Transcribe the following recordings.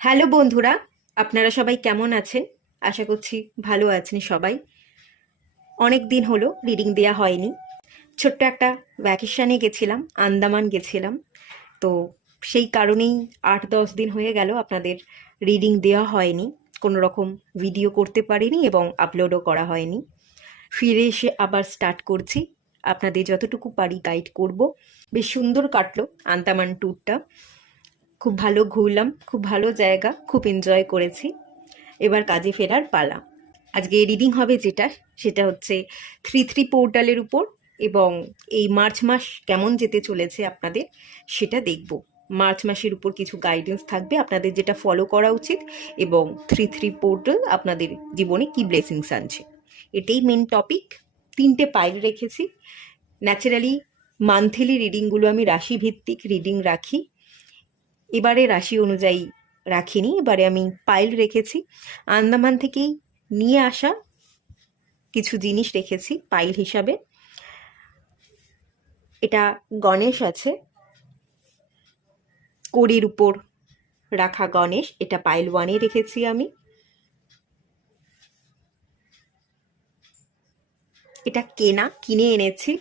Hello বন্ধুরা, আপনারা সবাই কেমন আছেন? আশা করছি ভালো আছেন সবাই। অনেক দিন হলো রিডিং দেয়া হয়নি। ছোট্ট একটা ভ্যাকেশনে গেছিলাম, আন্দামান গেছিলাম। তো সেই কারণেই ৮-১০ দিন হয়ে গেল আপনাদের রিডিং দেওয়া হয়নি। কোনো রকম ভিডিও করতে পারিনি এবং আপলোডও করা হয়নি। ফিরে এসে আবার স্টার্ট করছি। আপনাদের যতটুকু পারি গাইড করব। বেশ সুন্দর কাটলো আন্দামান ট্যুরটা। খুব ভালো ঘুরলাম, খুব ভালো জায়গা, খুব এনজয় করেছি। এবার কাজে ফেরার পালা। আজকে রিডিং হবে সেটা হচ্ছে 3 পোর্টালের উপর, এবং এই মার্চ মাস কেমন যেতে চলেছে আপনাদের সেটা দেখব। মার্চ মাসের উপর কিছু গাইডেন্স থাকবে আপনাদের, যেটা ফলো করা উচিত, এবং 3 পোর্টাল আপনাদের জীবনে কি ব্লেসিংস আনছে, এটাই মেন টপিক। 3টে পাইল রেখেছি। ন্যাচারালি মান্থলি রিডিংগুলো আমি রাশিভিত্তিক রিডিং রাখি। এবারে রাশি অনুযায়ী রাখিনি, এবারে আমি পাইল রেখেছি। আন্দামান থেকেই নিয়ে আসা কিছু জিনিস রেখেছি পাইল হিসাবে। এটা গণেশ আছে, কড়ির উপর রাখা গণেশ, এটা পাইল 1-এ রেখেছি আমি। এটা কিনে এনেছি।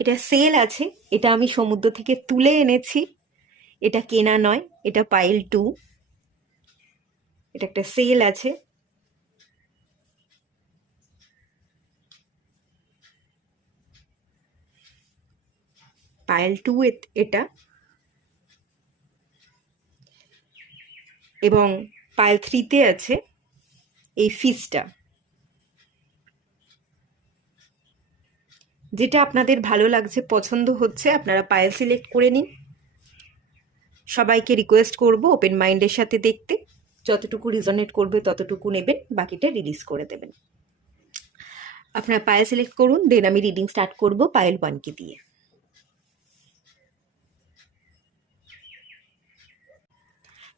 এটা সেল আছে, এটা আমি সমুদ্র থেকে তুলে এনেছি। এটা কেনা নয়, এটা পাইল 2। এটা একটা সেল আছে। পাইল 2 এটা, এবং পাইল 3-তে আছে এই ফিসটা। যেটা আপনাদের ভালো লাগছে, পছন্দ হচ্ছে, আপনারা পাইল সিলেক্ট করে নিন। সবাইকে রিকোয়েস্ট করব ওপেন মাইন্ডের সাথে দেখতে। যতটুকু রিজনেট করবে ততটুকু নেবেন, বাকিটা রিলিজ করে দেবেন। আপনারা পাইল সিলেক্ট করুন, দেন আমি রিডিং স্টার্ট করব পাইল 1-কে দিয়ে।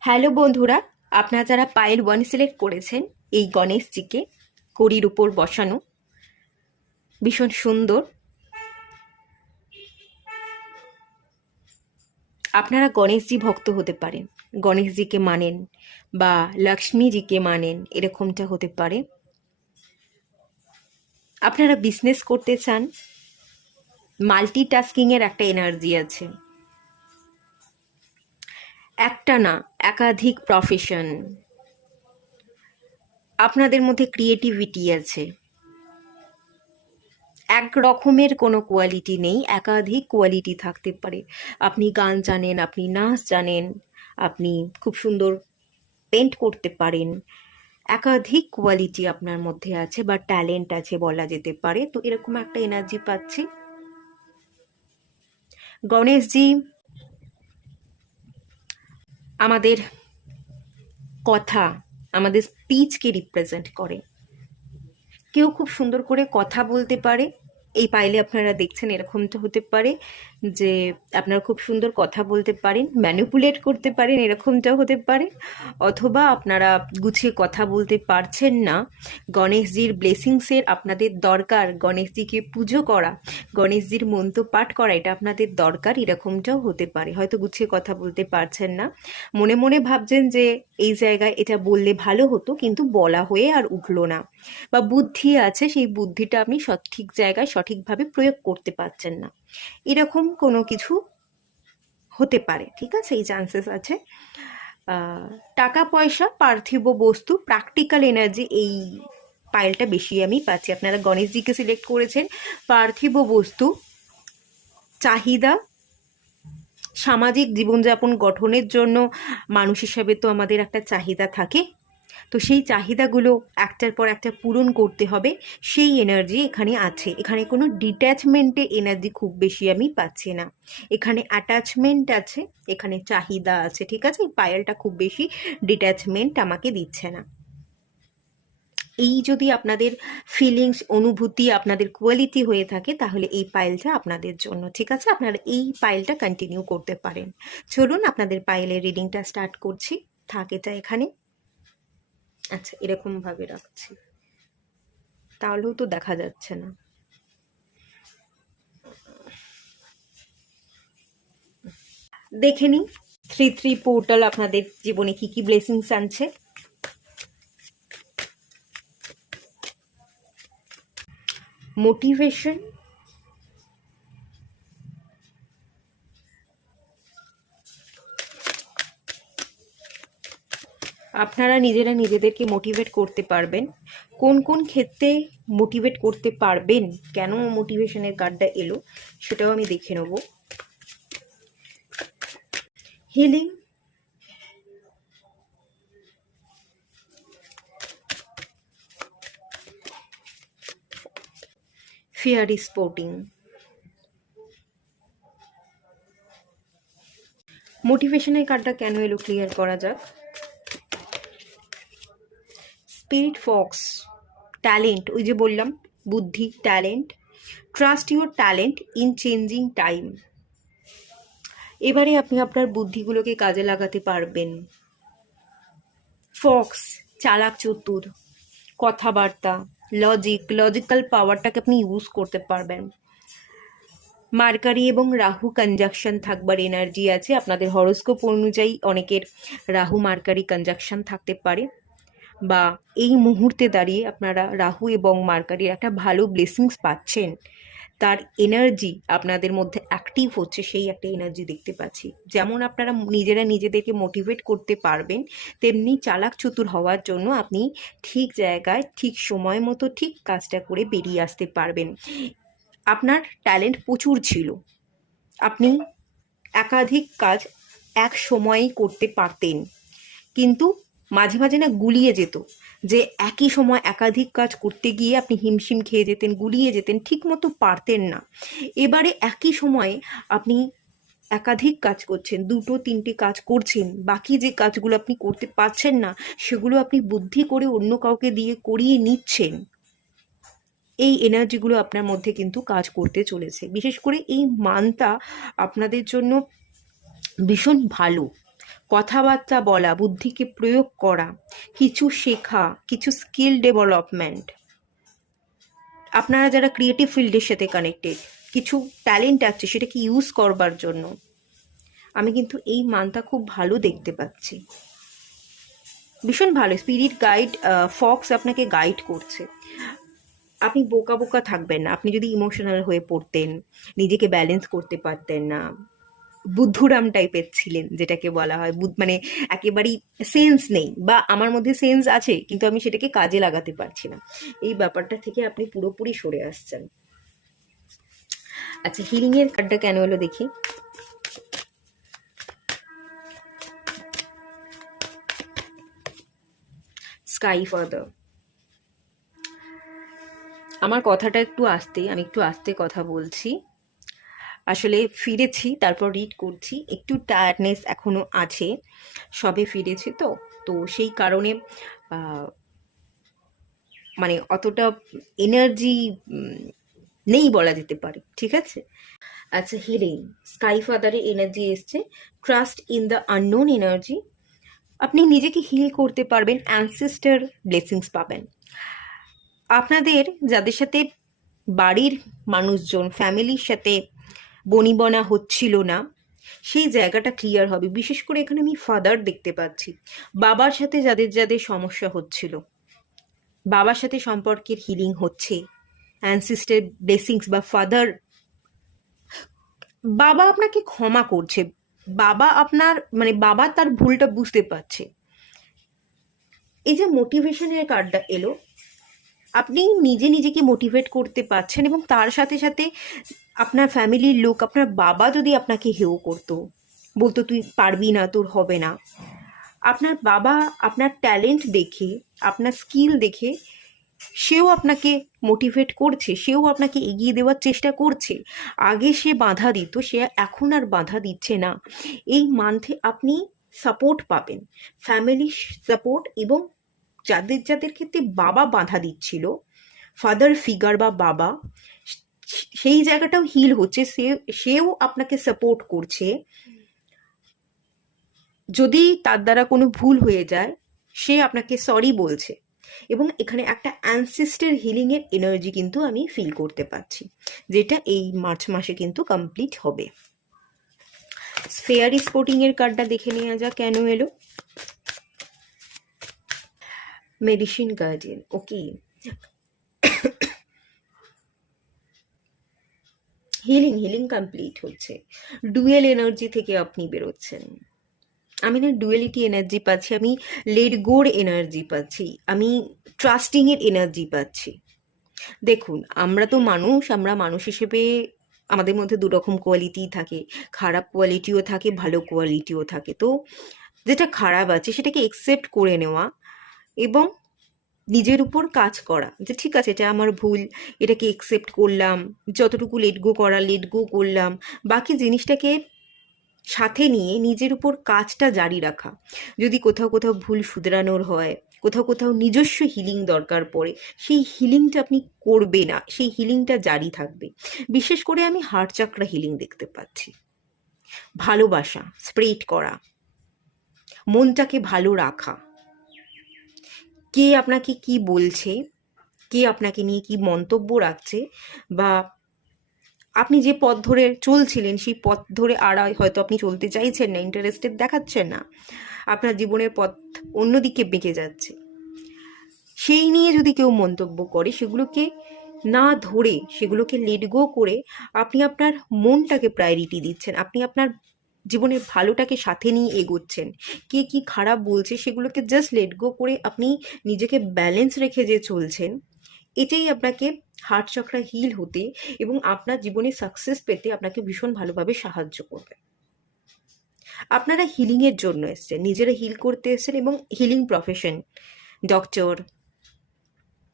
হ্যালো বন্ধুরা, আপনারা যারা পাইল 1 সিলেক্ট করেছেন, এই গণেশজিকে কড়ির উপর বসানো, ভীষণ সুন্দর। আপনারা গণেশজি ভক্ত হতে পারেন, গণেশজিকে মানেন, বা লক্ষ্মীজিকে মানেন, এরকমটা হতে পারে। আপনারা বিজনেস করতে চান, মাল্টিটাস্কিংয়ের একটা এনার্জি আছে। একটা না, একাধিক প্রফেশন। আপনাদের মধ্যে ক্রিয়েটিভিটি আছে। এক রকমের কোনো কোয়ালিটি নেই, একাধিক কোয়ালিটি থাকতে পারে। আপনি গান জানেন, আপনি নাচ জানেন, আপনি খুব সুন্দর পেন্ট করতে পারেন। একাধিক কোয়ালিটি আপনার মধ্যে আছে, বা ট্যালেন্ট আছে বলা যেতে পারে। তো এরকম একটা এনার্জি পাচ্ছি। গণেশজি আমাদের কথা, আমাদের স্পিচকে রিপ্রেজেন্ট করে। কেউ খুব সুন্দর করে কথা বলতে পারে, এই পাইলে আপনারা দেখছেন এরকমটা হতে পারে যে আপনারা খুব সুন্দর কথা বলতে পারেন, ম্যানিপুলেট করতে পারেন, এরকমটাও হতে পারে। অথবা আপনারা গুছিয়ে কথা বলতে পারছেন না, গণেশজির ব্লেসিংসের আপনাদের দরকার, গণেশজিকে পুজো করা, গণেশজির মন্ত্র পাঠ করা, এটা আপনাদের দরকার, এরকমটাও হতে পারে। হয়তো গুছিয়ে কথা বলতে পারছেন না, মনে মনে ভাবছেন যে এই জায়গায় এটা বললে ভালো হতো, কিন্তু বলা হয়ে আর উঠলো না, বা বুদ্ধি আছে, সেই বুদ্ধিটা আপনি সঠিক জায়গায় সঠিকভাবে প্রয়োগ করতে পারছেন না, এরকম কোনো কিছু হতে পারে। ঠিক আছে, এই চান্সেস আছে। টাকা পয়সা, পার্থিব বস্তু, প্র্যাকটিক্যাল এনার্জি, এই পাইলটা বেশি আমি পাচ্ছি। আপনারা গণেশজিকে সিলেক্ট করেছেন। পার্থিব বস্তু, চাহিদা, সামাজিক জীবনযাপন গঠনের জন্য মানুষ হিসাবে তো আমাদের একটা চাহিদা থাকে, তো সেই চাহিদাগুলো একটার পর একটা পূরণ করতে হবে, সেই এনার্জি এখানে আছে। এখানে কোনো ডিট্যাচমেন্টের এনার্জি খুব বেশি আমি পাচ্ছি না, এখানে অ্যাটাচমেন্ট আছে, এখানে চাহিদা আছে। ঠিক আছে, পায়েলটা খুব বেশি ডিট্যাচমেন্ট আমাকে দিচ্ছে না। এই যদি আপনাদের ফিলিংস, অনুভূতি, আপনাদের কোয়ালিটি হয়ে থাকে, তাহলে এই পাইলটা আপনাদের জন্য। ঠিক আছে, আপনারা এই পাইলটা কন্টিনিউ করতে পারেন। চলুন আপনাদের পাইলের রিডিংটা স্টার্ট করছি। এটা এখানে। আচ্ছা, এরকমভাবে রাখছি, তাহলেও তো দেখা যাচ্ছে না। দেখে নিন 3 পোর্টাল আপনাদের জীবনে কি কি ব্লেসিংস আনছে। মোটিভেশন, আপনারা নিজেরা নিজেদেরকে মোটিভেট করতে পারবেন। কোন কোন ক্ষেত্রে মোটিভেট করতে পারবেন, কেন মোটিভেশনের কার্ডটা এলো সেটাও আমি দেখে নেব। Healing, fear sporting. মোটিভেশনের কার্ডটা কেন এলো ক্লিয়ার করা যাক। স্পিরিট ফক্স, ট্যালেন্ট, ওই যে বললাম বুদ্ধি, talent. Trust your talent in changing time. এবারে আপনি আপনার বুদ্ধিগুলোকে কাজে লাগাতে পারবেন। ফক্স, চালাক চতুর, কথাবার্তা, লজিক্যাল পাওয়ারটাকে আপনি ইউজ করতে পারবেন। মার্কারি এবং রাহু কনজাকশন থাকবার এনার্জি আছে। আপনাদের হরোস্কোপ অনুযায়ী অনেকের রাহু মার্কারি কনজাকশন থাকতে পারে, বা এই মুহূর্তে দাঁড়িয়ে আপনারা রাহু এবং মার্কারির একটা ভালো ব্লেসিংস পাচ্ছেন, তার এনার্জি আপনাদের মধ্যে অ্যাক্টিভ হচ্ছে, সেই একটা এনার্জি দেখতে পাচ্ছি। যেমন আপনারা নিজেরা নিজেদেরকে মোটিভেট করতে পারবেন, তেমনি চালাক চতুর হওয়ার জন্য আপনি ঠিক জায়গায় ঠিক সময় মতো ঠিক কাজটা করে বেরিয়ে আসতে পারবেন। আপনার ট্যালেন্ট প্রচুর ছিল, আপনি একাধিক কাজ এক সময়েই করতে পারতেন, কিন্তু মাঝে মাঝে না গুলিয়ে যেত, যে একই সময় একাধিক কাজ করতে গিয়ে আপনি হিমশিম খেয়ে যেতেন, গুলিয়ে যেতেন, ঠিক মতো পারতেন না। এবারে একই সময়ে আপনি একাধিক কাজ করছেন, 2-3টে কাজ করছেন, বাকি যে কাজগুলো আপনি করতে পারছেন না সেগুলো আপনি বুদ্ধি করে অন্য কাউকে দিয়ে করিয়ে নিচ্ছেন। এই এনার্জিগুলো আপনার মধ্যে কিন্তু কাজ করতে চলেছে। বিশেষ করে এই মানটা আপনাদের জন্য ভীষণ ভালো। কথাবার্তা বলা, বুদ্ধিকে প্রয়োগ করা, কিছু শেখা, কিছু স্কিল ডেভেলপমেন্ট। আপনারা যারা ক্রিয়েটিভ ফিল্ডের সাথে কানেক্টেড, কিছু ট্যালেন্ট আছে সেটাকে ইউজ করবার জন্য, আমি কিন্তু এই মানটা খুব ভালো দেখতে পাচ্ছি, ভীষণ ভালো। স্পিরিট গাইড, ফক্স আপনাকে গাইড করছে। আপনি বোকা বোকা থাকবেন না। আপনি যদি ইমোশনাল হয়ে পড়তেন, নিজেকে ব্যালেন্স করতে পারতেন না, বুদ্ধুরাম টাইপের ছিলেন যেটাকে বলা হয়, মানে একেবারেই সেন্স নেই, বা আমার মধ্যে সেন্স আছে কিন্তু আমি সেটাকে কাজে লাগাতে পারছি না, এই ব্যাপারটা থেকে আপনি পুরোপুরি সরে আসছেন। আচ্ছা, হিলিং এর কার্ডটা কেন হলো দেখি। Sky father. আমার কথাটা একটু আস্তে, আমি একটু আস্তে কথা বলছি, আসলে ফিরেছি তারপর রিড করছি, একটু টায়ার্ডনেস এখনো আছে, সবে ফিরেছি তো তো সেই কারণে মানে অতটা এনার্জি নেই বলা যেতে পারে, ঠিক আছে। আচ্ছা, হিলিং, স্কাই ফাদারের এনার্জি এসছে, trust in the unknown energy. আপনি নিজেকে হিল করতে পারবেন, অ্যানসেস্টার ব্লেসিংস পাবেন। আপনাদের যাদের সাথে বাড়ির মানুষজন, ফ্যামিলির সাথে বনিবনা হচ্ছিল না, সেই জায়গাটা ক্লিয়ার হবে। বিশেষ করে এখানে আমি ফাদার দেখতে পাচ্ছি। বাবার সাথে যাদের যাদের সমস্যা হচ্ছিল, বাবার সাথে সম্পর্কের হিলিং হচ্ছে, অ্যানসেস্টার ব্লেসিংস বা ফাদার, বাবা আপনাকে ক্ষমা করছে, বাবা আপনার মানে বাবা তার ভুলটা বুঝতে পারছে। এই যে মোটিভেশনের কার্ডটা এলো, আপনি নিজে নিজেকে মোটিভেট করতে পারছেন, এবং তার সাথে সাথে আপনার ফ্যামিলির লোক, আপনার বাবা যদি আপনাকে হেও করতো, বলতো তুই পারবি না, তোর হবে না, আপনার বাবা আপনার ট্যালেন্ট দেখে, আপনার স্কিল দেখে সেও আপনাকে মোটিভেট করছে, সেও আপনাকে এগিয়ে দেওয়ার চেষ্টা করছে। আগে সে বাধা দিত, সে এখন আর বাধা দিচ্ছে না। এই মান্থে আপনি সাপোর্ট পাবেন, ফ্যামিলি সাপোর্ট, এবং যাদের যাদের ক্ষেত্রে বাবা বাধা দিচ্ছিল, ফাদার ফিগার বা বাবা, সেই জায়গাটাও হিল হচ্ছে, সেও আপনাকে সাপোর্ট করছে। যদি তার দ্বারা কোনো ভুল হয়ে যায়, সে আপনাকে সরি বলছে, এবং এখানে একটা অ্যানসেস্টার হিলিংয়ের এনার্জি কিন্তু আমি ফিল করতে পারছি, যেটা এই মার্চ মাসে কিন্তু কমপ্লিট হবে। ফেয়ারি স্পোর্টিংয়ের কার্ডটা দেখে নেওয়া যাক কেন এলো। মেডিসিন গার্ডিয়ান, ওকে। হিলিং কমপ্লিট হচ্ছে। ডুয়েল এনার্জি থেকে আপনি বেরোচ্ছেন। আমি না ডুয়েলিটি এনার্জি পাচ্ছি, আমি লেট গোর এনার্জি পাচ্ছি, আমি ট্রাস্টিংয়ের এনার্জি পাচ্ছি। দেখুন, আমরা তো মানুষ, আমরা মানুষ হিসেবে আমাদের মধ্যে দুরকম কোয়ালিটি থাকে, খারাপ কোয়ালিটিও থাকে, ভালো কোয়ালিটিও থাকে। তো যেটা খারাপ আছে সেটাকে একসেপ্ট করে নেওয়া এবং নিজের উপর কাজ করা, যে ঠিক আছে এটা আমার ভুল, এটাকে একসেপ্ট করলাম, যতটুকু লেট গো করলাম, বাকি জিনিসটাকে সাথে নিয়ে নিজের উপর কাজটা জারি রাখা। যদি কোথাও ভুল শুধরানোর হয়, কোথাও নিজস্ব হিলিং দরকার পড়ে, সেই হিলিংটা আপনি করবে না, সেই হিলিংটা জারি থাকবে। বিশেষ করে আমি হার্ট চাকরা হিলিং দেখতে পাচ্ছি। ভালোবাসা স্প্রেড করা, মনটাকে ভালো রাখা, কে আপনাকে কি বলছে, কে আপনাকে নিয়ে কি মন্তব্য রাখছে, বা আপনি যে পথ ধরে চলছিলেন সেই পথ ধরে আর হয়তো আপনি চলতে চাইছেন না, ইন্টারেস্টেড দেখাচ্ছেন না, আপনার জীবনের পথ অন্যদিকে বেঁকে যাচ্ছে, সেই নিয়ে যদি কেউ মন্তব্য করে সেগুলোকে না ধরে, সেগুলোকে লেট গো করে আপনি আপনার মনটাকে প্রায়োরিটি দিচ্ছেন, আপনি আপনার জীবনের ভালোটাকে সাথে নিয়ে এগোচ্ছেন। কে কি খারাপ বলছে সেগুলোকে জাস্ট লেট গো করে আপনি নিজেকে ব্যালেন্স রেখে যে চলছেন, এটাই আপনাকে হার্ট চক্রা হিল হতে এবং আপনার জীবনে সাকসেস পেতে আপনাকে ভীষণ ভালোভাবে সাহায্য করবে। আপনারা হিলিংয়ের জন্য এসছেন, নিজেরা হিল করতে এসছেন, এবং healing profession, doctor,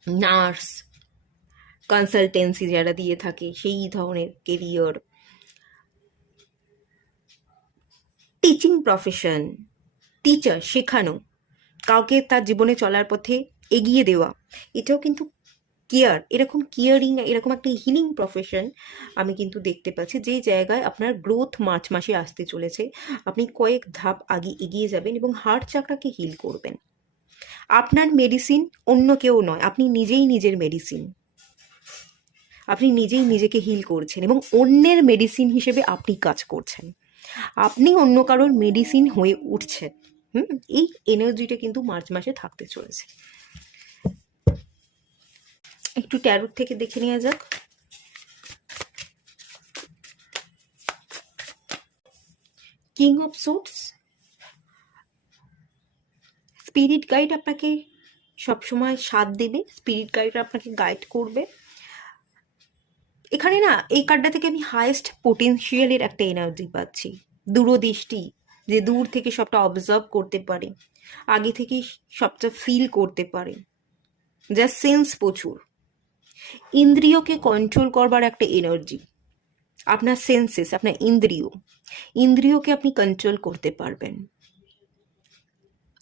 nurse, consultancy যারা দিয়ে থাকে সেই ধরনের কেরিয়ার, টিচিং প্রফেশন, টিচার, শেখানো, কাউকে তার জীবনে চলার পথে এগিয়ে দেওয়া, এটাও কিন্তু কেয়ার, এরকম কেয়ারিং, এরকম একটা হিলিং প্রফেশন আমি কিন্তু দেখতে পাচ্ছি, যে জায়গায় আপনার গ্রোথ মার্চ মাসে আসতে চলেছে। আপনি কয়েক ধাপ আগে এগিয়ে যাবেন এবং হার্ট চাকরাকে হিল করবেন। আপনার মেডিসিন অন্য কেউ নয়, আপনি নিজেই নিজের মেডিসিন, আপনি নিজেই নিজেকে হিল করছেন এবং অন্যের মেডিসিন হিসেবে আপনি কাজ করছেন, আপনি অন্য কারোর মেডিসিন হয়ে উঠছেন। এই এনার্জিটা কিন্তু মার্চ মাসে থাকতে চলেছে। একটু ট্যারোট থেকে দেখে নেওয়া যাক। King of swords, spirit guide আপনাকে সবসময় সাথ দেবে, স্পিরিট গাইড আপনাকে গাইড করবে। এখানে না এই কার্ডটা থেকে আমি হাইয়েস্ট পোটেনশিয়ালের একটা এনার্জি পাচ্ছি, দূরদৃষ্টি, যে দূর থেকে সবটা অবজার্ভ করতে পারে, আগে থেকেই সবটা ফিল করতে পারে, যা সেন্স প্রচুর, ইন্দ্রিয়কে কন্ট্রোল করবার একটা এনার্জি। আপনার সেন্সেস, আপনার ইন্দ্রিয়কে আপনি কন্ট্রোল করতে পারবেন।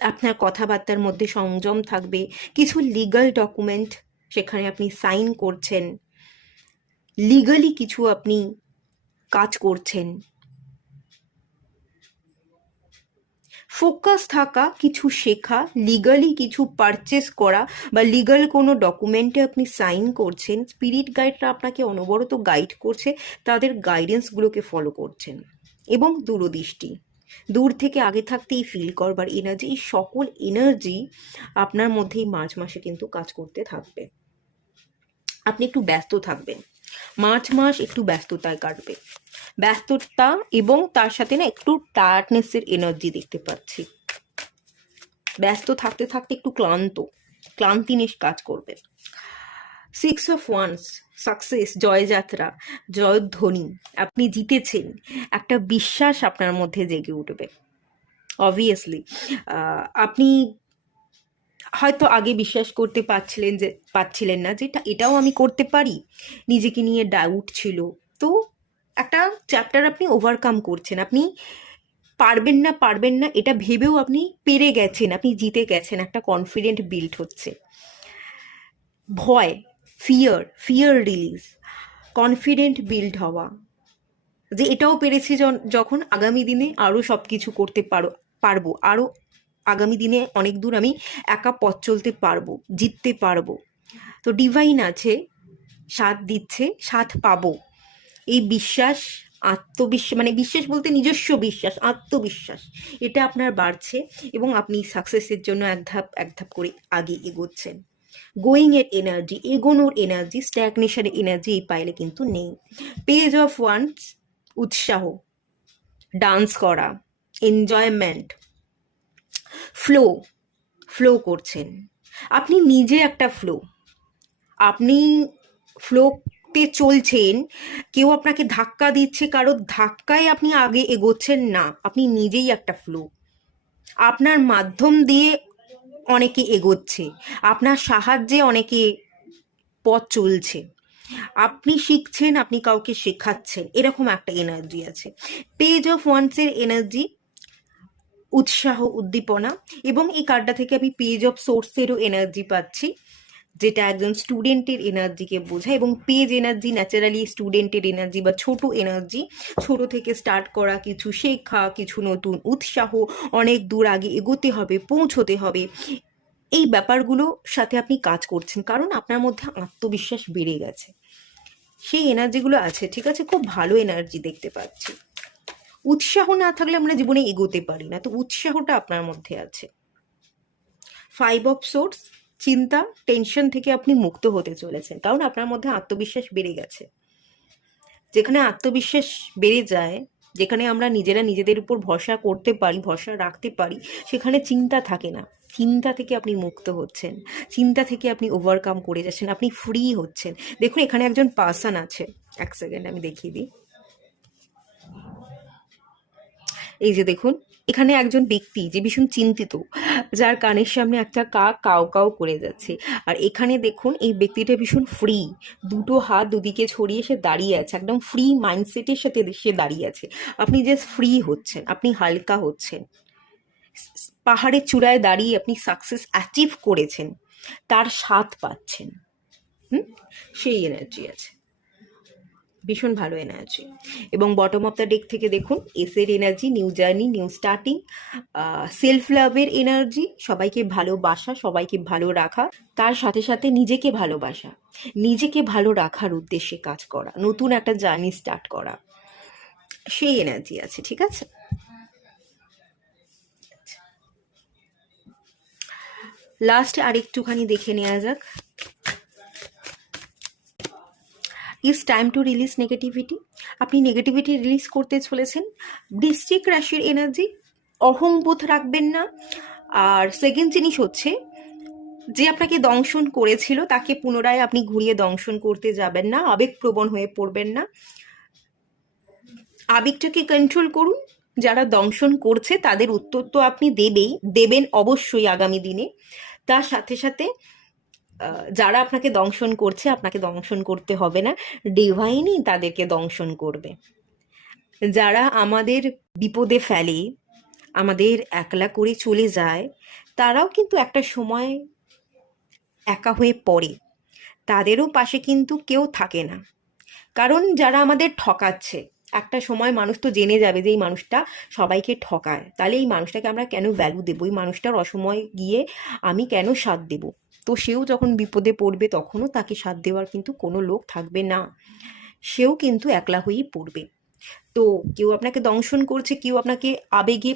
আপনার কথাবার্তার মধ্যে সংযম থাকবে, কিছু লিগাল ডকুমেন্ট সেখানে আপনি সাইন করছেন, লিগালি কিছু আপনি কাজ করছেন, ফোকাস থাকা, কিছু শেখা, লিগালি কিছু পারচেস করা, বা লিগাল কোনো ডকুমেন্টে আপনি সাইন করছেন। স্পিরিট গাইডরা আপনাকে অনবরত গাইড করছে, তাদের গাইডেন্সগুলোকে ফলো করছেন। এবং দূরদৃষ্টি, দূর থেকে আগে থাকতেই ফিল করবার এনার্জি, এই সকল এনার্জি আপনার মধ্যেই মার্চ মাসে কিন্তু কাজ করতে থাকবে। আপনি একটু ব্যস্ত থাকবেন, মার্চ মাস একটু ব্যস্ততায় কাটবে, ব্যস্ততা এবং তার সাথে না একটু টায়ার্ডনেসের এনার্জি দেখতে পাচ্ছি। ব্যস্ত থাকতে থাকতে একটু ক্লান্তি নিয়ে কাজ করবে। 6 অফ ওয়ান্স, সাকসেস, জয়যাত্রা, জয়ধ্বনি, আপনি জিতেছেন, একটা বিশ্বাস আপনার মধ্যে জেগে উঠবে। অবভিয়াসলি আপনি হয়তো আগে বিশ্বাস করতে পারছিলেন না যে এটাও আমি করতে পারি, নিজেকে নিয়ে ডাউট ছিল। তো একটা চ্যাপ্টার আপনি ওভারকাম করছেন, আপনি পারবেন না এটা ভেবেও আপনি পেরে গেছেন, আপনি জিতে গেছেন, একটা কনফিডেন্ট বিল্ড হচ্ছে। ভয়, ফিয়ার রিলিজ, কনফিডেন্ট বিল্ড হওয়া, যে এটাও পেরেছি, যখন আগামী দিনে আরও সব কিছু করতে পারবো, আরও আগামী দিনে অনেক দূর আমি একা পথ চলতে পারবো, জিততে পারবো। তো ডিভাইন আছে, সাথ দিচ্ছে, সাথ পাবো, এই বিশ্বাস আত্মবিশ্বাস, মানে বিশ্বাস বলতে নিজস্ব বিশ্বাস, আত্মবিশ্বাস, এটা আপনার বাড়ছে এবং আপনি সাকসেসের জন্য এক ধাপ এক ধাপ করে আগে এগোচ্ছেন। গোয়িং এর এনার্জি, এগোনোর এনার্জি, স্ট্যাগনেশনের এনার্জি এই পাইলে কিন্তু নেই। পেজ অফ ওয়ান্স, উৎসাহ, ডান্স করা, এনজয়মেন্ট, ফ্লো, ফ্লো করছেন। আপনি নিজে একটা ফ্লো, আপনি ফ্লোতে চলছেন, কেউ আপনাকে ধাক্কা দিচ্ছে, কারো ধাক্কায় আপনি আগে এগোচ্ছেন না, আপনি নিজেই একটা ফ্লো। আপনার মাধ্যম দিয়ে অনেকে এগোচ্ছে, আপনার সাহায্যে অনেকে পথ চলছে, আপনি শিখছেন, আপনি কাউকে শেখাচ্ছেন, এরকম একটা এনার্জি আছে। পেজ অফ ওয়ান্সের এনার্জি উৎসাহ, উদ্দীপনা, এবং এই কার্ডটা থেকে আমি পেজ অফ সোর্সেরও এনার্জি পাচ্ছি, যেটা একজন স্টুডেন্টের এনার্জিকে বোঝায়। এবং পেজ এনার্জি ন্যাচারালি স্টুডেন্টের এনার্জি বা ছোট এনার্জি, ছোট থেকে স্টার্ট করা, কিছু শেখা, কিছু নতুন উৎসাহ, অনেক দূর আগে এগোতে হবে, পৌঁছতে হবে, এই ব্যাপারগুলোর সাথে আপনি কাজ করছেন, কারণ আপনার মধ্যে আত্মবিশ্বাস বেড়ে গেছে, সেই এনার্জিগুলো আছে, ঠিক আছে, খুব ভালো এনার্জি দেখতে পাচ্ছি। উৎসাহ না থাকলে আমরা জীবনে এগোতে পারি না, তো উৎসাহটা আপনার মধ্যে আছে। ফাইভ অফ সোর্স, চিন্তা, টেনশন থেকে আপনি মুক্ত হতে চলেছেন, কারণ আপনার মধ্যে আত্মবিশ্বাস বেড়ে গেছে। যেখানে আত্মবিশ্বাস বেড়ে যায়, যেখানে আমরা নিজেরা নিজেদের উপর ভরসা করতে পারি, ভরসা রাখতে পারি, সেখানে চিন্তা থাকে না। চিন্তা থেকে আপনি মুক্ত হচ্ছেন, চিন্তা থেকে আপনি ওভারকাম করে যাচ্ছেন, আপনি ফ্রি হচ্ছেন। দেখুন এখানে একজন পার্সন আছে, এক সেকেন্ড আমি দেখিয়ে দিই। এই যে দেখুন, এখানে একজন ব্যক্তি যে ভীষণ চিন্তিত, যার কানের সামনে একটা কাক কাউ কাউ করে যাচ্ছে। আর এখানে দেখুন এই ব্যক্তিটা ভীষণ ফ্রি, দুটো হাত দুদিকে ছড়িয়ে সে দাঁড়িয়ে আছে, একদম ফ্রি মাইন্ডসেটের সাথে সে দাঁড়িয়ে আছে। আপনি জাস্ট ফ্রি হচ্ছেন, আপনি হালকা হচ্ছেন, পাহাড়ের চূড়ায় দাঁড়িয়ে আপনি সাকসেস অ্যাচিভ করেছেন, তার স্বাদ পাচ্ছেন। হুম, সেই এনার্জি আছে, ভীষণ ভালো এনার্জি। এবং বটম অফ দ্য ডেক থেকে দেখুন এসের energy, new journey, new starting, self লাভের এনার্জি, সবাইকে ভালোবাসা, সবাইকে ভালো রাখা, তার সাথে সাথে নিজেকে ভালোবাসা, নিজেকে ভালো রাখার উদ্দেশ্যে কাজ করা, নতুন একটা জার্নি স্টার্ট করা, সেই এনার্জি আছে, ঠিক আছে। লাস্ট আরেকটুখানি দেখে নেওয়া যাক। It's time to release negativity, আপনি নেগেটিভিটি রিলিজ করতে চলেছেন। বৃশ্চিক রাশির এনার্জি, অহংবোধ রাখবেন না। আর সেকেন্ড জিনিস হচ্ছে, যে আপনাকে দংশন করেছিল তাকে পুনরায় আপনি ঘুরিয়ে দংশন করতে যাবেন না, আবেগপ্রবণ হয়ে পড়বেন না, আবেগটাকে কন্ট্রোল করুন। যারা দংশন করছে তাদের উত্তর তো আপনি দেবেন অবশ্যই আগামী দিনে। তার সাথে সাথে যারা আপনাকে দংশন করছে, আপনাকে দংশন করতে হবে না, ডিভাইনই তাদেরকে দংশন করবে। যারা আমাদের বিপদে ফেলে, আমাদের একলা করে চলে যায়, তারাও কিন্তু একটা সময় একা হয়ে পড়ে, তাদেরও পাশে কিন্তু কেউ থাকে না। কারণ যারা আমাদের ঠকাচ্ছে, একটা সময় মানুষ তো জেনে যাবে যে এই মানুষটা সবাইকে ঠকায়, তাহলে এই মানুষটাকে আমরা কেন ভ্যালু দেবো, এই মানুষটার অসময় গিয়ে আমি কেন সাথ দেব। তো সেও যখন বিপদে পড়বে তখনও তাকে সাথ দেওয়ার কিন্তু কোনো লোক থাকবে না, সেও কিন্তু একলা হয়েই পড়বে। তো কেউ আপনাকে দংশন করছে, কেউ আপনাকে আবেগে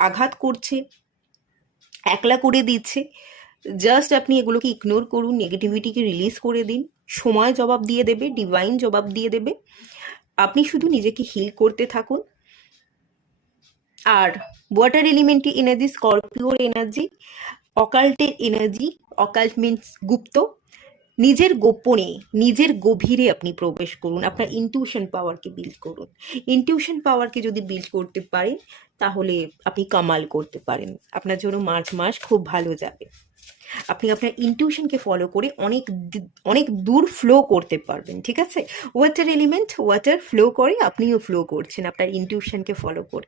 আঘাত করছে, একলা করে দিচ্ছে, জাস্ট আপনি এগুলোকে ইগনোর করুন, নেগেটিভিটিকে রিলিজ করে দিন, সময় জবাব দিয়ে দেবে, ডিভাইন জবাব দিয়ে দেবে, আপনি শুধু নিজেকে হিল করতে থাকুন। আর ওয়াটার এলিমেন্টের এনার্জি, স্করপিওর এনার্জি, অকাল্টের এনার্জি, অকাল্ট মিনস গুপ্ত, নিজের গোপনে, নিজের গভীরে আপনি প্রবেশ করুন, আপনার ইনটিউশন পাওয়ারকে বিল্ড করুন। ইনটিউশন পাওয়ারকে যদি বিল্ড করতে পারেন তাহলে আপনি কামাল করতে পারেন, আপনার জন্য মার্চ মাস খুব ভালো যাবে। আপনি আপনার ইনটিউশনকে ফলো করে অনেক দূর ফ্লো করতে পারবেন, ঠিক আছে। ওয়াটার এলিমেন্ট, ওয়াটার ফ্লো করে, আপনিও ফ্লো করছেন আপনার ইনটিউশনকে ফলো করে,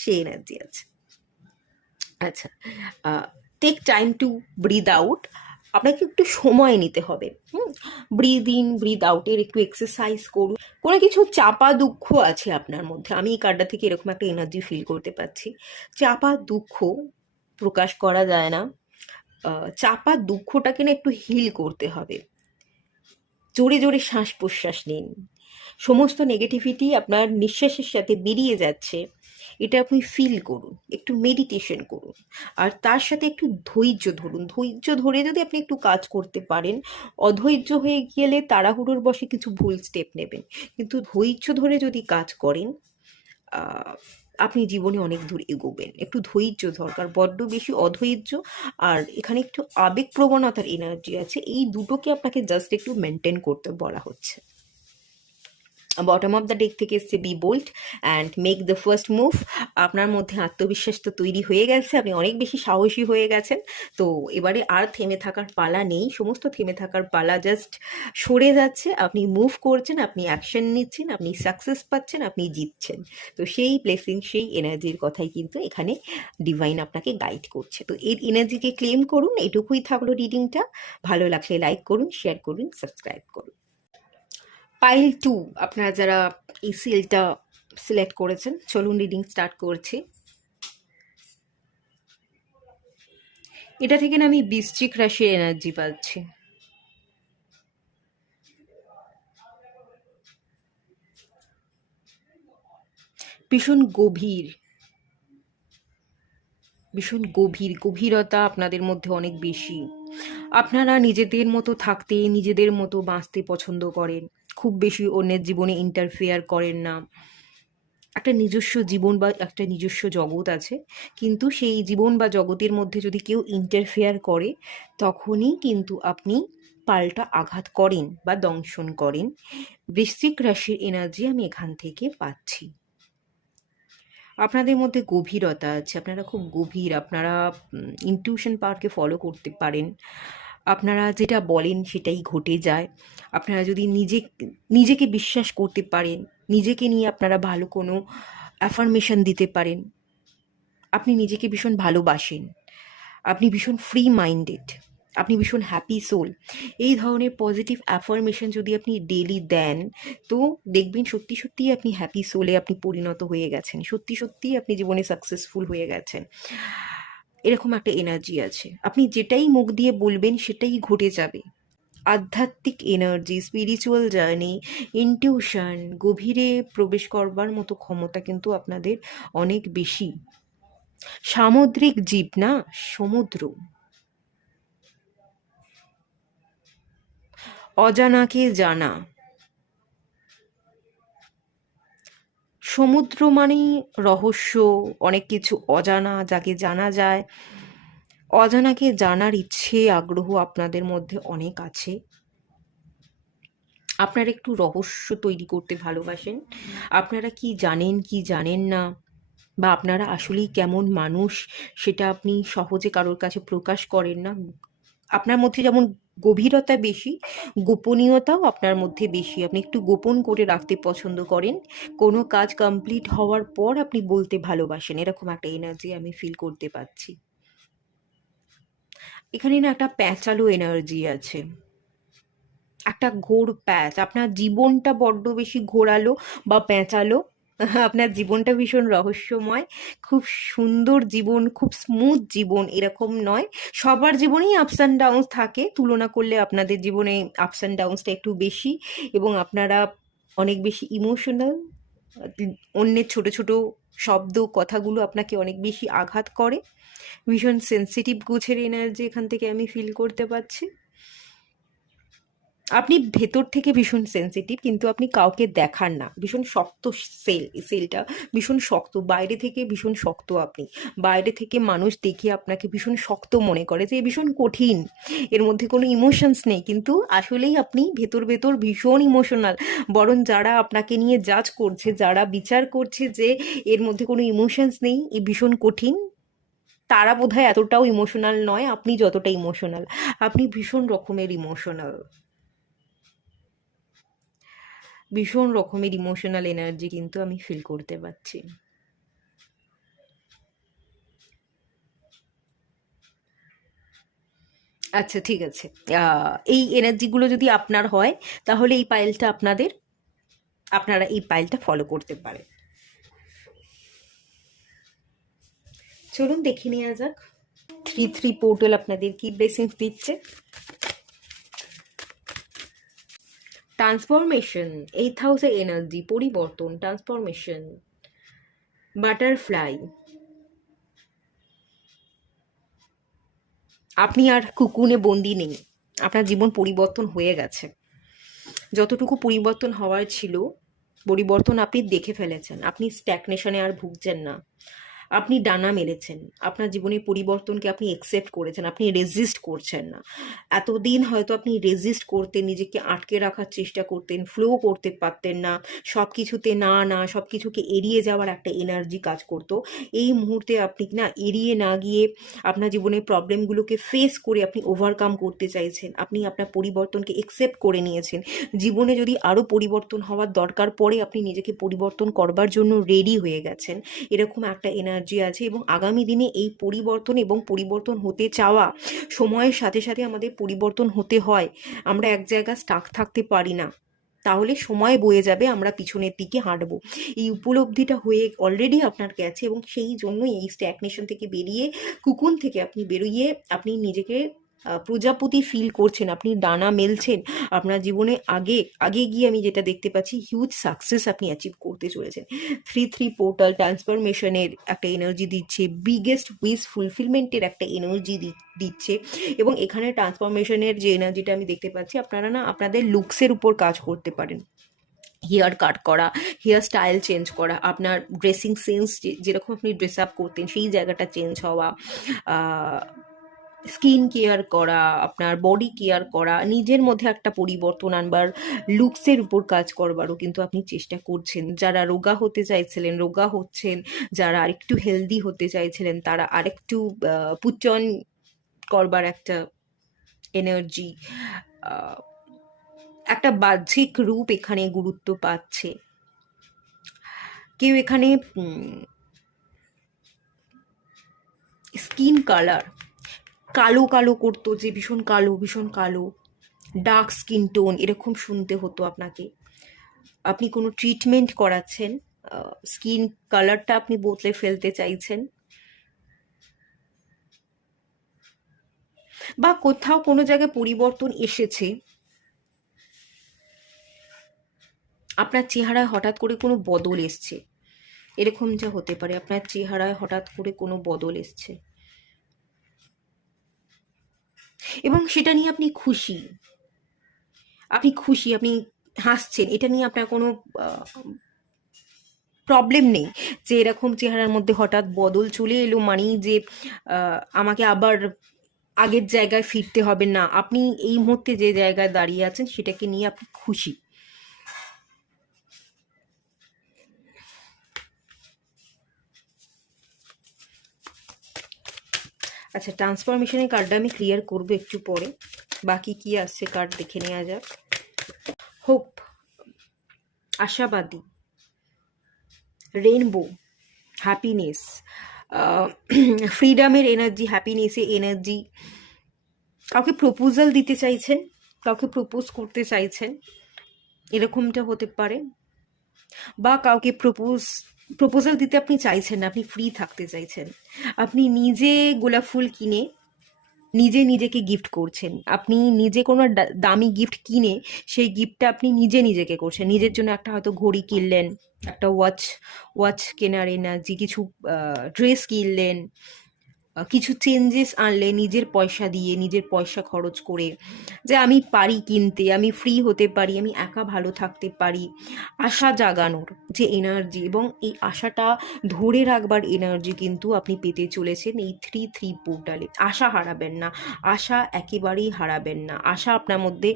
সেই এনার্জি আছে। আচ্ছা, take time to breathe out, আপনাকে একটু সময় নিতে হবে। ব্রিদ ইন ব্রিদ আউটের একটু এক্সারসাইজ করুন। কোনো কিছু চাপা দুঃখ আছে আপনার মধ্যে, আমি এই কার্ডটা থেকে এরকম একটা এনার্জি ফিল করতে পারছি। চাপা দুঃখ প্রকাশ করা যায় না, চাপা দুঃখটাকে না একটু হিল করতে হবে। জোরে জোরে শ্বাস প্রশ্বাস নিন, সমস্ত নেগেটিভিটি আপনার নিঃশ্বাসের সাথে বেরিয়ে যাচ্ছে, এটা আপনি ফিল করুন, একটু মেডিটেশন করুন, আর তার সাথে একটু ধৈর্য ধরুন। ধৈর্য ধরে যদি আপনি একটু কাজ করতে পারেন, অধৈর্য হয়ে গেলে তাড়াহুড়োর বশে কিছু ভুল স্টেপ নেবেন, কিন্তু ধৈর্য ধরে যদি কাজ করেন, আহ, আপনি জীবনে অনেক দূর এগোবেন। একটু ধৈর্য দরকার, বড্ড বেশি অধৈর্য আর এখানে একটু আবেগপ্রবণতার এনার্জি আছে, এই দুটোকে আপনাকে জাস্ট একটু মেনটেন করতে বলা হচ্ছে। বটম অফ দ্য ডেক থেকে এসছে be bold and make the first move. আপনার মধ্যে আত্মবিশ্বাস তো তৈরি হয়ে গেছে, আপনি অনেক বেশি সাহসী হয়ে গেছেন। তো এবারে আর থেমে থাকার পালা নেই, সমস্ত থেমে থাকার পালা জাস্ট সরে যাচ্ছে। আপনি মুভ করছেন, আপনি অ্যাকশন নিচ্ছেন, আপনি সাকসেস পাচ্ছেন, আপনি জিতছেন। তো সেই ব্লেসিং, সেই এনার্জির কথাই কিন্তু এখানে ডিভাইন আপনাকে গাইড করছে। তো এই এনার্জিকে ক্লেম করুন। এটুকুই থাকলো রিডিংটা। ভালো লাগলে লাইক করুন, শেয়ার করুন, সাবস্ক্রাইব করুন। পাইল 2, আপনারা যারা এই সিলটা সিলেক্ট করেছেন, চলুন রিডিং স্টার্ট করছি। এটা থেকে না আমি বৃশ্চিক রাশির এনার্জি পাচ্ছি। ভীষণ গভীর, ভীষণ গভীরতা আপনাদের মধ্যে অনেক বেশি। আপনারা নিজেদের মতো থাকতে, নিজেদের মতো বাঁচতে পছন্দ করেন, খুব বেশি অন্যের জীবনে ইন্টারফেয়ার করেন না। একটা নিজস্ব জীবন বা একটা নিজস্ব জগৎ আছে, কিন্তু সেই জীবন বা জগতের মধ্যে যদি কেউ ইন্টারফেয়ার করে, তখনই কিন্তু আপনি পাল্টা আঘাত করেন বা দংশন করেন। বৃশ্চিক রাশির এনার্জি আমি এখান থেকে পাচ্ছি। আপনাদের মধ্যে গভীরতা আছে, আপনারা খুব গভীর, আপনারা ইনটিউশন পাওয়ারকে ফলো করতে পারেন। আপনারা যেটা বলেন সেটাই ঘটে যায়। আপনারা যদি নিজেকে বিশ্বাস করতে পারেন, নিজেকে নিয়ে আপনারা ভালো কোনো অ্যাফার্মেশন দিতে পারেন, আপনি নিজেকে ভীষণ ভালোবাসেন, আপনি ভীষণ ফ্রি মাইন্ডেড, আপনি ভীষণ হ্যাপি সোল, এই ধরনের পজিটিভ অ্যাফার্মেশন যদি আপনি ডেলি দেন, তো দেখবেন সত্যি সত্যিই আপনি হ্যাপি সোলে আপনি পরিণত হয়ে গেছেন, সত্যি সত্যিই আপনি জীবনে সাকসেসফুল হয়ে গেছেন। এরকম একটা এনার্জি আছে, আপনি যেটাই মুখ দিয়ে বলবেন সেটাই ঘটে যাবে। আধ্যাত্মিক এনার্জি, স্পিরিচুয়াল জার্নি, ইনটিউশন, গভীরে প্রবেশ করবার মতো ক্ষমতা কিন্তু আপনাদের অনেক বেশি। সামুদ্রিক জীব না, সমুদ্র, অজানাকে জানা। সমুদ্র মানেই রহস্য, অনেক কিছু অজানা, যাকে জানা যায়। অজানাকে জানার ইচ্ছে, আগ্রহ আপনাদের মধ্যে অনেক আছে। আপনারা একটু রহস্য তৈরি করতে ভালোবাসেন। আপনারা কি জানেন, কি জানেন না, বা আপনারা আসলেই কেমন মানুষ, সেটা আপনি সহজে কারোর কাছে প্রকাশ করেন না। আপনার মধ্যে যেমন গভীরতা বেশি, গোপনীয়তাও আপনার মধ্যে বেশি। আপনি একটু গোপন করে রাখতে পছন্দ করেন, কোনো কাজ কমপ্লিট হওয়ার পর আপনি বলতে ভালোবাসেন, এরকম একটা এনার্জি আমি ফিল করতে পাচ্ছি। এখানে না একটা প্যাঁচালো এনার্জি আছে, একটা ঘোর প্যাচ। আপনার জীবনটা বড্ড বেশি ঘোরালো বা প্যাঁচালো। আপনার জীবনটা ভীষণ রহস্যময়, খুব সুন্দর জীবন, খুব স্মুথ জীবন এরকম নয়। সবার জীবনেই আপস অ্যান্ড ডাউনস থাকে, তুলনা করলে আপনাদের জীবনে আপস অ্যান্ড ডাউনসটা একটু বেশি, এবং আপনারা অনেক বেশি ইমোশনাল। অন্যের ছোট ছোট শব্দ, কথাগুলো আপনাকে অনেক বেশি আঘাত করে। ভীষণ সেন্সিটিভ গোছের এনার্জি এখান থেকে আমি ফিল করতে পারছি। আপনি ভেতর থেকে ভীষণ সেনসিটিভ, কিন্তু আপনি কাউকে দেখান না। ভীষণ শক্ত সেল, এই সেলটা ভীষণ শক্ত, বাইরে থেকে ভীষণ শক্ত আপনি। বাইরে থেকে মানুষ দেখে আপনাকে ভীষণ শক্ত মনে করে, যে ভীষণ কঠিন, এর মধ্যে কোনো ইমোশনস নেই, কিন্তু আসলেই আপনি ভেতর ভেতর ভীষণ ইমোশনাল। বরং যারা আপনাকে নিয়ে জাজ করছে, যারা বিচার করছে যে এর মধ্যে কোনো ইমোশনস নেই, এ ভীষণ কঠিন, তারা বোধহয় এতটাও ইমোশনাল নয় আপনি যতটা ইমোশনাল। আপনি ভীষণ রকমের ইমোশনাল, ভীষণ রকমের ইমোশনাল এনার্জি কিন্তু আমি ফিল করতে পারছি। আচ্ছা, ঠিক আছে। এই এনার্জিগুলো যদি আপনার হয়, তাহলে এই পাইলটা আপনারা এই পাইলটা ফলো করতে পারেন। চলুন দেখে নেওয়া যাক 3-3 পোর্টাল আপনাদের কি ব্লেসিংস দিচ্ছে। ট্রান্সফরমেশন, 8th হাউসে এনার্জি, পরিবর্তন, ট্রান্সফরমেশন, বাটারফ্লাই। আপনি আর কুকুনে বন্দি নেই, আপনার জীবন পরিবর্তন হয়ে গেছে। যতটুকু পরিবর্তন হওয়ার ছিল পরিবর্তন আপনি দেখে ফেলেছেন। আপনি স্ট্যাগনেশনে আর ভুগছেন না, আপনি ডানা মেলেছেন। আপনার জীবনের পরিবর্তনকে আপনি একসেপ্ট করেছেন, আপনি রেজিস্ট করছেন না। এতদিন হয়তো আপনি রেজিস্ট করতেন, নিজেকে আটকে রাখার চেষ্টা করতেন, ফ্লো করতে পারতেন না, সব কিছুতে না না, সব কিছুকে এড়িয়ে যাওয়ার একটা এনার্জি কাজ করতো। এই মুহূর্তে আপনি না এড়িয়ে না গিয়ে আপনার জীবনের প্রবলেমগুলোকে ফেস করে আপনি ওভারকাম করতে চাইছেন। আপনি আপনার পরিবর্তনকে একসেপ্ট করে নিয়েছেন। জীবনে যদি আরও পরিবর্তন হওয়ার দরকার পড়ে আপনি নিজেকে পরিবর্তন করবার জন্য রেডি হয়ে গেছেন, এরকম একটা এনার্জি আছে। এবং আগামী দিনে এই পরিবর্তন এবং পরিবর্তন হতে চাওয়া, সময়ের সাথে সাথে আমাদের পরিবর্তন হতে হয়। আমরা এক জায়গায় স্টাক থাকতে পারি না, তাহলে সময় বয়ে যাবে, আমরা পিছনের দিকে হাঁটবো। এই উপলব্ধিটা হয়ে অলরেডি আপনার গেছে এবং সেই জন্যই এই স্ট্যাগনেশন থেকে বেরিয়ে, কুকুন থেকে আপনি বেরিয়ে আপনি নিজেকে প্রজাপতি ফিল করছেন, আপনি ডানা মেলছেন। আপনার জীবনে আগে আগে গিয়ে আমি যেটা দেখতে পাচ্ছি, হিউজ সাকসেস আপনি অ্যাচিভ করতে চলেছেন। 3-3 পোর্টাল ট্রান্সফরমেশনের একটা এনার্জি দিচ্ছে, বিগেস্ট উইশ ফুলফিলমেন্টের একটা এনার্জি দিচ্ছে। এবং এখানে ট্রান্সফরমেশনের যে এনার্জিটা আমি দেখতে পাচ্ছি, আপনারা না আপনাদের লুকসের উপর কাজ করতে পারেন। হেয়ার কাট করা, হেয়ার স্টাইল চেঞ্জ করা, আপনার ড্রেসিং সেন্স যেরকম আপনি ড্রেস আপ করতেন সেই জায়গাটা চেঞ্জ হওয়া, স্কিন কেয়ার করা, আপনার বডি কেয়ার করা, নিজের মধ্যে একটা পরিবর্তন আনবার, লুকসের উপর কাজ করবারও কিন্তু আপনি চেষ্টা করছেন। যারা রোগা হতে চাইছিলেন রোগা হচ্ছেন, যারা আরেকটু হেলদি হতে চাইছিলেন তারা আরেকটু পুচন করবার একটা এনার্জি, একটা বাহ্যিক রূপ এখানে গুরুত্ব পাচ্ছে। কেউ এখানে স্কিন কালার কালো কালো করতো, যে ভীষণ কালো ভীষণ কালো, ডার্ক স্কিন টোন এরকম শুনতে হতো আপনাকে। আপনি কোনো ট্রিটমেন্ট করাচ্ছেন, স্কিন কালারটা আপনি বদলে ফেলতে চাইছেন, বা কোথাও কোনো জায়গায় পরিবর্তন এসেছে, আপনার চেহারায় হঠাৎ করে কোনো বদল এসছে, এরকম যা হতে পারে। আপনার চেহারায় হঠাৎ করে কোনো বদল এসছে এবং সেটা নিয়ে আপনি খুশি, আপনি হাসছেন, এটা নিয়ে আপনার কোনো প্রবলেম নেই যে এরকম চেহারার মধ্যে হঠাৎ বদল চলে এলো মানেই যে আমাকে আবার আগের জায়গায় ফিরতে হবে না। আপনি এই মুহূর্তে যে জায়গায় দাঁড়িয়ে আছেন সেটাকে নিয়ে আপনি খুশি। আচ্ছা, ট্রান্সফরমেশনের কার্ডটা আমি ক্লিয়ার করবো একটু পরে, বাকি কি আসছে কার্ড দেখে নেওয়া যাক। হোপ, আশাবাদী, রেইনবো, হ্যাপিনেস, ফ্রিডামের এনার্জি, হ্যাপিনেসের এনার্জি। কাউকে প্রপোজাল দিতে চাইছেন, কাউকে প্রপোজ করতে চাইছেন, এরকমটা হতে পারে। বা কাউকে প্রপোজাল দিতে আপনি চাইছেন না, আপনি ফ্রি থাকতে চাইছেন। আপনি নিজে গোলাপ ফুল কিনে নিজে নিজেকে গিফট করছেন। আপনি নিজে কোনো দামি গিফট কিনে সেই গিফটটা আপনি নিজে নিজেকে করছেন। নিজের জন্য একটা হয়তো ঘড়ি কিনলেন, একটা ওয়াচ কেনার এনার্জি, কিছু ড্রেস কিনলেন, কিছু চেঞ্জেস আনলে নিজের পয়সা দিয়ে, নিজের পয়সা খরচ করে, যে আমি পারি কিনতে, আমি ফ্রি হতে পারি, আমি একা ভালো থাকতে পারি। আশা জাগানোর যে এনার্জি এবং এই আশাটা ধরে রাখবার এনার্জি কিন্তু আপনি পেতে চলেছেন এই 3-3 পোর্টালে। আশা হারাবেন না, আশা একেবারেই হারাবেন না, আশা আপনার মধ্যে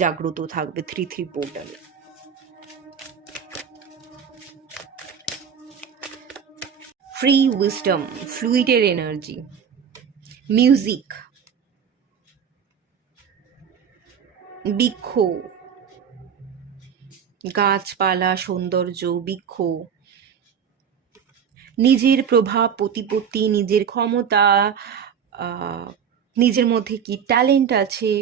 জাগ্রত থাকবে 3-3 পোর্টালে। ফ্রি উইজডম, ফ্লুইডের এনার্জি, মিউজিক, বৃক্ষ, গাছপালা, সৌন্দর্য, বৃক্ষ, নিজের প্রভাব প্রতিপত্তি, নিজের ক্ষমতা, নিজের মধ্যে কি ট্যালেন্ট আছে,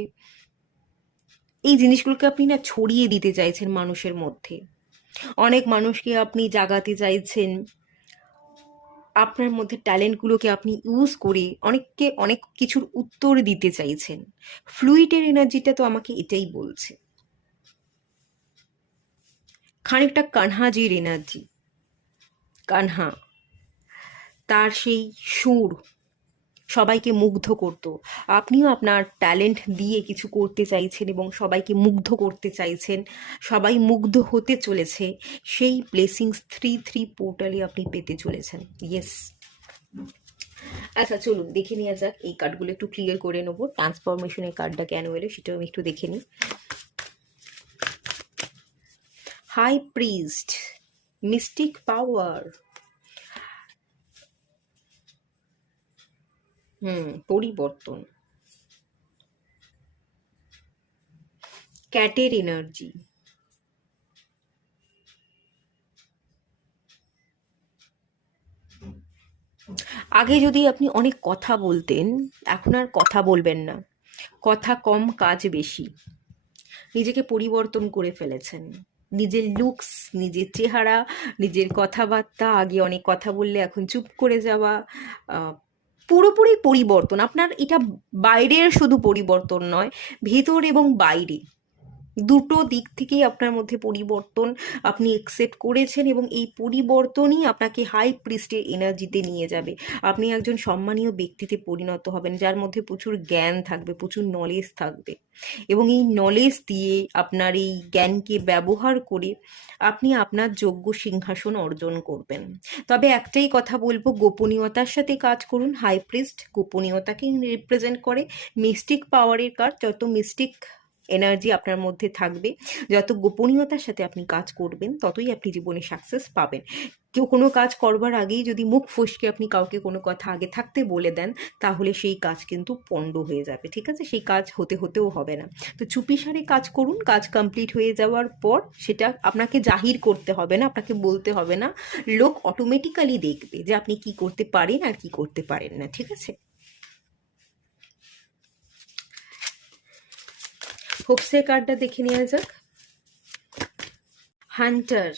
এই জিনিসগুলোকে আপনি না ছড়িয়ে দিতে চাইছেন মানুষের মধ্যে। অনেক মানুষকে আপনি জাগাতে চাইছেন, আপনার মধ্যে ট্যালেন্টগুলোকে আপনি ইউজ করে অনেককে অনেক কিছুর উত্তর দিতে চাইছেন। ফ্লুইডের এনার্জিটা তো আমাকে এটাই বলছে। খানিকটা কানহাজির এনার্জি। কানহা, তার সেই সুর সবাইকে মুগ্ধ করতো। আপনিও আপনার ট্যালেন্ট দিয়ে কিছু করতে চাইছেন এবং সবাইকে মুগ্ধ করতে চাইছেন, সবাই মুগ্ধ হতে চলেছে, সেই ব্লেসিংস 3-3 পোর্টালে আপনি পেতে চলেছেন। ইয়েস। আচ্ছা চলুন দেখে নেওয়া যাক, এই কার্ডগুলো একটু ক্লিয়ার করে নেবো। ট্রান্সফরমেশনের কার্ডটা কেন এলো সেটাও আমি একটু দেখে নিই। হাই প্রিস্ট, মিস্টিক পাওয়ার, পরিবর্তন, ক্যাটের এনার্জি, আগে যদি আপনি অনেক কথা বলতেন, এখন আর কথা বলবেন না, কথা কম কাজ বেশি। নিজেকে পরিবর্তন করে ফেলেছেন, নিজের লুকস, নিজের চেহারা, নিজের কথাবার্তা, আগে অনেক কথা বললে এখন চুপ করে যাওয়া, পুরোপুরি পরিবর্তন আপনার। এটা বাইরের শুধু পরিবর্তন নয়, ভেতর এবং বাইরে দুটো দিক থেকেই আপনার মধ্যে পরিবর্তন আপনি একসেপ্ট করেছেন, এবং এই পরিবর্তনই আপনাকে হাই প্রিস্টের এনার্জিতে নিয়ে যাবে। আপনি একজন সম্মানীয় ব্যক্তিতে পরিণত হবেন, যার মধ্যে প্রচুর জ্ঞান থাকবে, প্রচুর নলেজ থাকবে, এবং এই নলেজ দিয়ে আপনার এই জ্ঞানকে ব্যবহার করে আপনি আপনার যোগ্য সিংহাসন অর্জন করবেন। তবে একটাই কথা বলবো, গোপনীয়তার সাথে কাজ করুন। হাই প্রিস্ট গোপনীয়তাকে রিপ্রেজেন্ট করে। মিস্টিক পাওয়ারের কার্ড, যত মিস্টিক এনার্জি আপনার মধ্যে থাকবে, যত গোপনীয়তার সাথে আপনি কাজ করবেন, ততই আপনি জীবনে সাকসেস পাবেন। কেউ কোনো কাজ করবার আগেই যদি মুখ ফসকে আপনি কাউকে কোনো কথা আগে থাকতে বলে দেন, তাহলে সেই কাজ কিন্তু পণ্ড হয়ে যাবে, ঠিক আছে? সেই কাজ হতেও হবে না। তো চুপিসারে কাজ করুন, কাজ কমপ্লিট হয়ে যাওয়ার পর সেটা আপনাকে জাহির করতে হবে না, আপনাকে বলতে হবে না, লোক অটোমেটিক্যালি দেখবে যে আপনি কি করতে পারেন আর কি করতে পারেন না, ঠিক আছে? হোপসের কার্ডটা দেখে নেওয়া যাক। হান্টার,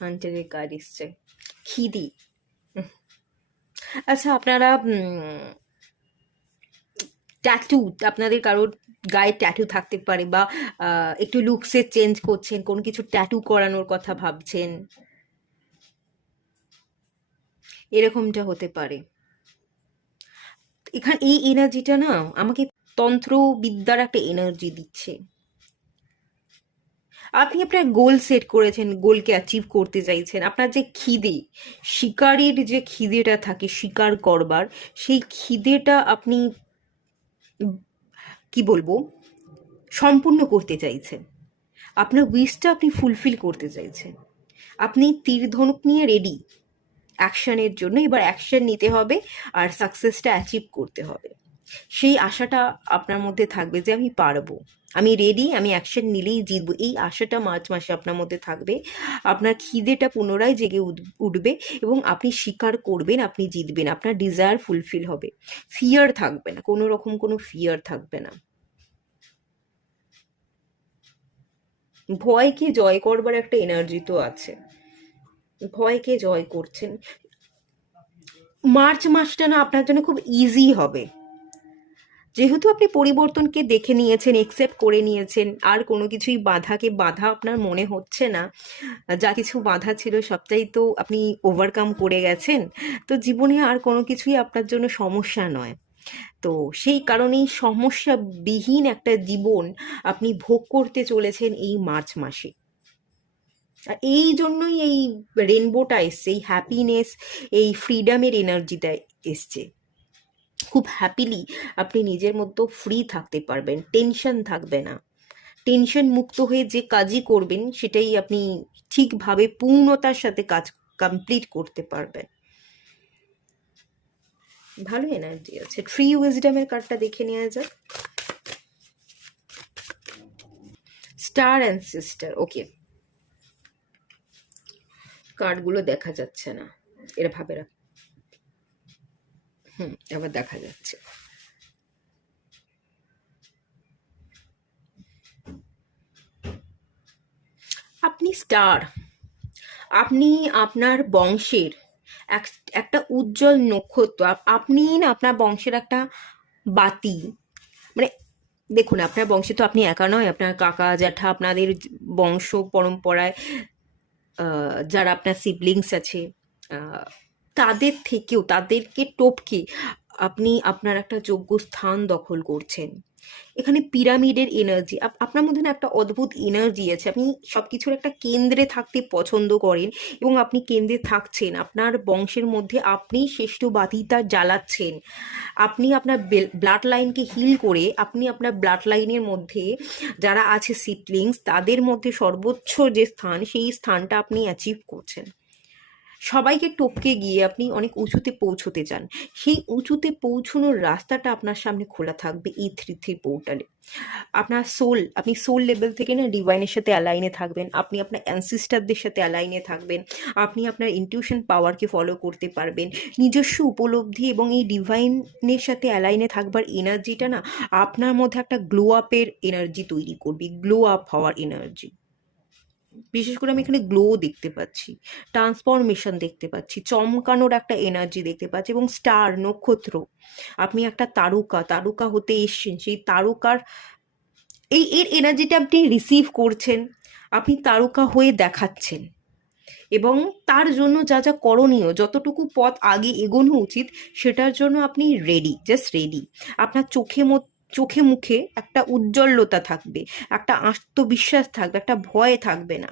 হান্টারের কার্ড এসছে। খিদি। আচ্ছা, আপনারা ট্যাটু, আপনাদের কারোর গায়ে ট্যাটু থাকতে পারে, বা একটু লুকসে চেঞ্জ করছেন, কোনো কিছু ট্যাটু করানোর কথা ভাবছেন, এরকমটা হতে পারে। এখানে এই এনার্জিটা না আমাকে তন্ত্রবিদ্যার একটা এনার্জি দিচ্ছে। আপনি আপনার গোল সেট করেছেন, গোলকে অ্যাচিভ করতে চাইছেন। আপনার যে খিদে, শিকারির যে খিদেটা থাকে শিকার করবার, সেই খিদেটা আপনি কি বলবো সম্পূর্ণ করতে চাইছেন। আপনার উইশটা আপনি ফুলফিল করতে চাইছেন। আপনি তীর ধনুক নিয়ে রেডি অ্যাকশনের জন্য। এবার অ্যাকশন নিতে হবে আর সাকসেসটা অ্যাচিভ করতে হবে। সেই আশাটা আপনার মধ্যে থাকবে যে আমি পারবো, আমি রেডি, আমি অ্যাকশন নিলেই জিতবো। এই আশাটা মার্চ মাসে আপনার মধ্যে থাকবে। আপনার খিদেটা পুনরায় জেগে উঠবে এবং আপনি স্বীকার করবেন, আপনি জিতবেন, আপনার ডিজায়ার ফুলফিল হবে। ফিয়ার থাকবে না, কোনো রকম কোনো ফিয়ার থাকবে না। ভয়কে জয় করবার একটা এনার্জি তো আছে, ভয়কে জয় করছেন। মার্চ মাসটা না আপনার জন্য খুব ইজি হবে, যেহেতু আপনি পরিবর্তনকে দেখে নিয়েছেন, একসেপ্ট করে নিয়েছেন, আর কোনো কিছুই বাধা আপনার মনে হচ্ছে না। যা কিছু বাধা ছিল সবটাই তো আপনি ওভারকাম করে গেছেন। তো জীবনে আর কোনো কিছুই আপনার জন্য সমস্যা নয়। তো সেই কারণেই সমস্যাবিহীন একটা জীবন আপনি ভোগ করতে চলেছেন এই মার্চ মাসে। আর এই জন্যই এই রেনবোটা এসছে, এই হ্যাপিনেস, এই ফ্রিডমের এনার্জিটা এসছে। খুব হ্যাপিলি আপনি নিজের মধ্যে ফ্রি থাকতে পারবেন, টেনশন থাকবে না। টেনশন মুক্ত হয়ে যে কাজই করবেন সেটাই আপনি ঠিকভাবে পূর্ণতার সাথে কাজ কমপ্লিট করতে পারবেন। ভালো এনার্জি আছে। ট্রি উইজডমের কার্ডটা দেখে নেওয়া যাক। স্টার অ্যান্ড সিস্টার, ওকে। কার্ডগুলো দেখা যাচ্ছে না, এরা ভাবে রাখ। এবার দেখা যাচ্ছে। আপনি স্টার, আপনি আপনার বংশের একটা উজ্জ্বল নক্ষত্র। আপনি না আপনার বংশের একটা বাতি, মানে দেখুন, আপনার বংশে তো আপনি একা নয়, আপনার কাকা জ্যাঠা, আপনাদের বংশ পরম্পরায় যারা আপনার সিবলিংস আছে, আহ, তাদের থেকেও তাদেরকে টপকে আপনি আপনার একটা যোগ্য স্থান দখল করছেন। এখানে পিরামিডের এনার্জি, আপনার মধ্যে না একটা অদ্ভুত এনার্জি আছে। আপনি সব কিছুর একটা কেন্দ্রে থাকতে পছন্দ করেন এবং আপনি কেন্দ্রে থাকছেন। আপনার বংশের মধ্যে আপনি শ্রেষ্ঠ বাতিটা জ্বালাচ্ছেন। আপনি আপনার ব্লাড লাইনকে হিল করে আপনি আপনার ব্লাড লাইনের মধ্যে যারা আছে সিবলিংস, তাদের মধ্যে সর্বোচ্চ যে স্থান, সেই স্থানটা আপনি অ্যাচিভ করছেন। সবাইকে টপকে গিয়ে আপনি অনেক উঁচুতে পৌঁছতে চান। সেই উঁচুতে পৌঁছানোর রাস্তাটা আপনার সামনে খোলা থাকবে এই 3-3 পোর্টালে। আপনি সোল লেভেল থেকে না ডিভাইনের সাথে অ্যালাইনে থাকবেন, আপনি আপনার অ্যানসিস্টারদের সাথে অ্যালাইনে থাকবেন, আপনি আপনার ইনটিউশন পাওয়ারকে ফলো করতে পারবেন। নিজস্ব উপলব্ধি এবং এই ডিভাইনের সাথে অ্যালাইনে থাকবার এনার্জিটা না আপনার মধ্যে একটা গ্লো আপের এনার্জি তৈরি করবে, গ্লো আপ হওয়ার এনার্জি। বিশেষ করে আমি এখানে গ্লো দেখতে পাচ্ছি, ট্রান্সফরমেশন দেখতে পাচ্ছি, চমকানোর একটা এনার্জি দেখতে পাচ্ছি, এবং স্টার, নক্ষত্র। আপনি একটা তারকা, তারকা হতে এসছেন, সেই তারকার এর এনার্জিটা আপনি রিসিভ করছেন, আপনি তারকা হয়ে দেখাচ্ছেন। এবং তার জন্য যা যা করণীয়, যতটুকু পথ আগে এগোনো উচিত, সেটার জন্য আপনি রেডি, জাস্ট রেডি। আপনার চোখে মুখে একটা উজ্জ্বলতা থাকবে, একটা আত্মবিশ্বাস থাকবে, একটা ভয় থাকবে না,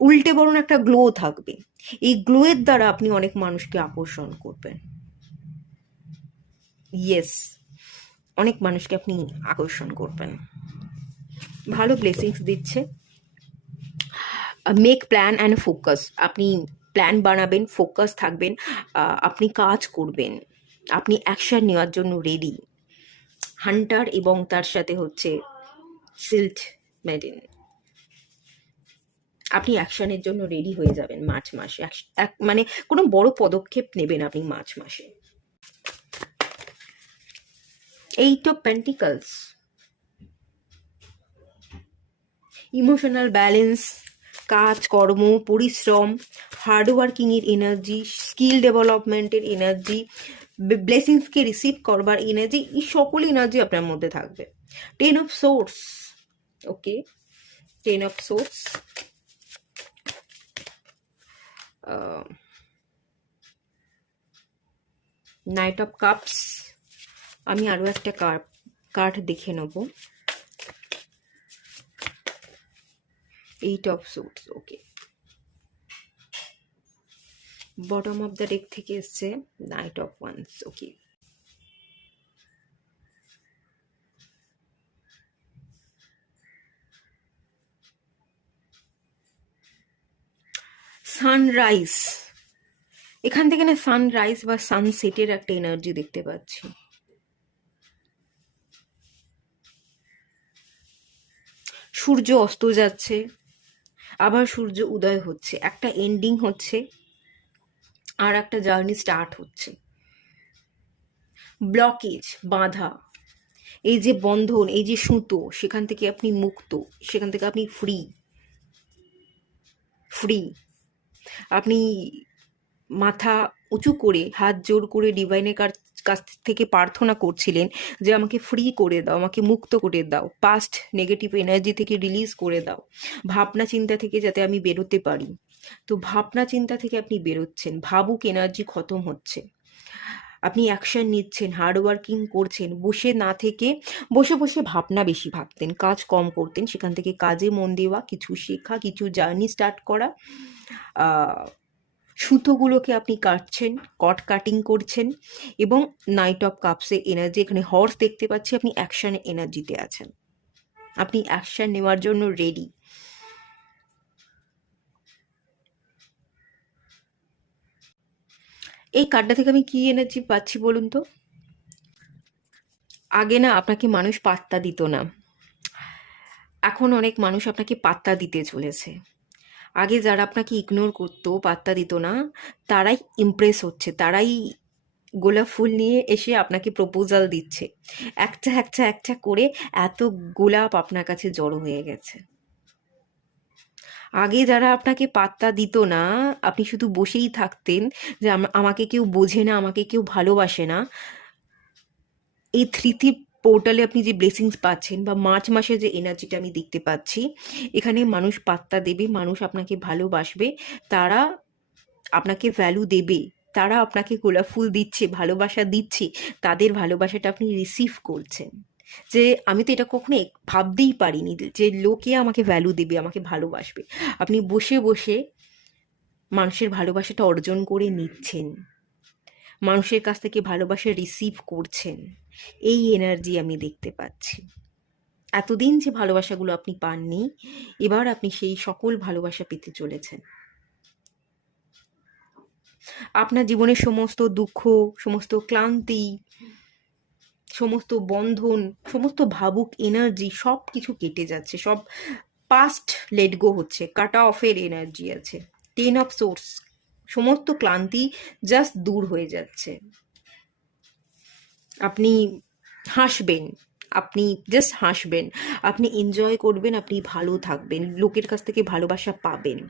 উল্টে বরং একটা গ্লো থাকবে। এই গ্লোয়ের দ্বারা আপনি অনেক মানুষকে আকর্ষণ করবেন। ইয়েস, অনেক মানুষকে আপনি আকর্ষণ করবেন। ভালো ব্লেসিংস দিচ্ছে। Make plan and focus. আপনি প্ল্যান বানাবেন, ফোকাস থাকবেন, আপনি কাজ করবেন, আপনি অ্যাকশন নেওয়ার জন্য রেডি। হান্টার এবং তার সাথে হচ্ছে সিল্ট মেডেন। আপনি অ্যাকশনের জন্য রেডি হয়ে যাবেন মার্চ মাসে। মানে কোনো বড় পদক্ষেপ নেবেন আপনি মার্চ মাসে। 8 অফ পেন্টিকলস। ইমোশনাল ব্যালেন্স, কাজ কর্ম, পরিশ্রম, হার্ডওয়ার্কিংয়ের এনার্জি, স্কিল ডেভেলপমেন্টের এনার্জি, ব্লেসিংসকে রিসিভ করবার এনার্জি, এই সকল এনার্জি আপনার মধ্যে থাকবে। 10 of swords. Okay, 10 of swords. Night of cups. আমি আরও একটা কার্ড দেখে নেব। 8 of swords. Okay, bottom of the deck থেকে এসছে night of wands. Okay, sunrise. এখান থেকে না সানরাইজ বা সানসেটের একটা এনার্জি দেখতে পাচ্ছি। সূর্য অস্ত যাচ্ছে, আবার সূর্য উদয় হচ্ছে, একটা এন্ডিং হচ্ছে আর একটা জার্নি স্টার্ট হচ্ছে। ব্লকেজ, বাধা, এই যে বন্ধন, এই যে সুতো, সেখান থেকে আপনি মুক্ত, সেখান থেকে আপনি ফ্রি। আপনি মাথা উঁচু করে হাত জোর করে ডিভাইনের কাছ থেকে প্রার্থনা করছিলেন যে আমাকে ফ্রি করে দাও, আমাকে মুক্ত করে দাও, পাস্ট নেগেটিভ এনার্জি থেকে রিলিজ করে দাও, ভাবনা চিন্তা থেকে যাতে আমি বেরোতে পারি। তো ভাবনা চিন্তা থেকে আপনি বেরোচ্ছেন, ভাবুক এনার্জি খতম হচ্ছে, আপনি অ্যাকশন নিচ্ছেন, হার্ডওয়ার্কিং করছেন। বসে না থেকে, বসে বসে ভাবনা বেশি ভাবতেন, কাজ কম করতেন, সেখান থেকে কাজে মন দেওয়া, কিছু শেখা, কিছু জার্নি স্টার্ট করা। সুতোগুলোকে আপনি কাটছেন, কাটিং করছেন। এবং নাইট অফ কাপসে এনার্জি, এখানে হর্স দেখতে পাচ্ছি, আপনি অ্যাকশন এনার্জিতে আছেন, আপনি অ্যাকশন নেওয়ার জন্য রেডি। এই কার্ডটা থেকে আমি কি এনার্জি পাচ্ছি বলুন তো? আগে না আপনাকে মানুষ পাত্তা দিত না, এখন অনেক মানুষ আপনাকে পাত্তা দিতে চলেছে। আগে যারা আপনাকে ইগনোর করতো, পাত্তা দিত না, তারাই ইমপ্রেস হচ্ছে, তারাই গোলাপ ফুল নিয়ে এসে আপনাকে প্রপোজাল দিচ্ছে। একটা একটা একটা করে এত গোলাপ আপনার কাছে জড়ো হয়ে গেছে। আগে যারা আপনাকে পাত্তা দিত না, আপনি শুধু বসেই থাকতেন যে আমাকে কেউ বোঝে না, আমাকে কেউ ভালোবাসে না, এই পোর্টালে আপনি যে ব্লেসিংস পাচ্ছেন বা মার্চ মাসে যে এনার্জিটা আমি দেখতে পাচ্ছি, এখানে মানুষ পাত্তা দেবে, মানুষ আপনাকে ভালোবাসবে, তারা আপনাকে ভ্যালু দেবে, তারা আপনাকে গোলাপ ফুল দিচ্ছে, ভালোবাসা দিচ্ছে, তাদের ভালোবাসাটা আপনি রিসিভ করছেন। যে আমি তো এটা কখনো ভাবতেই পারিনি যে লোকে আমাকে ভ্যালু দেবে, আমাকে ভালোবাসবে। আপনি বসে বসে মানুষের ভালোবাসাটা অর্জন করে নিচ্ছেন, মানুষের কাছ থেকে ভালোবাসা রিসিভ করছেন, এই এনার্জি আমি দেখতে পাচ্ছি। এতদিন যে ভালোবাসাগুলো আপনি পাননি, এবার আপনি সেই সকল ভালোবাসা পেতে চলেছেন। আপনার জীবনের সমস্ত দুঃখ, সমস্ত ক্লান্তি, সমস্ত বন্ধন, সমস্ত ভাবুক এনার্জি সব কিছু কেটে যাচ্ছে, সব পাস্ট লেট গো হচ্ছে, কাটা অফের এনার্জি আছে, 10 অফ সোর্স, সমস্ত ক্লান্তি জাস্ট দূর হয়ে যাচ্ছে। আপনি হাসবেন, আপনি জাস্ট হাসবেন, আপনি এনজয় করবেন, আপনি ভালো থাকবেন, লোকের কাছ থেকে ভালোবাসা পাবেন,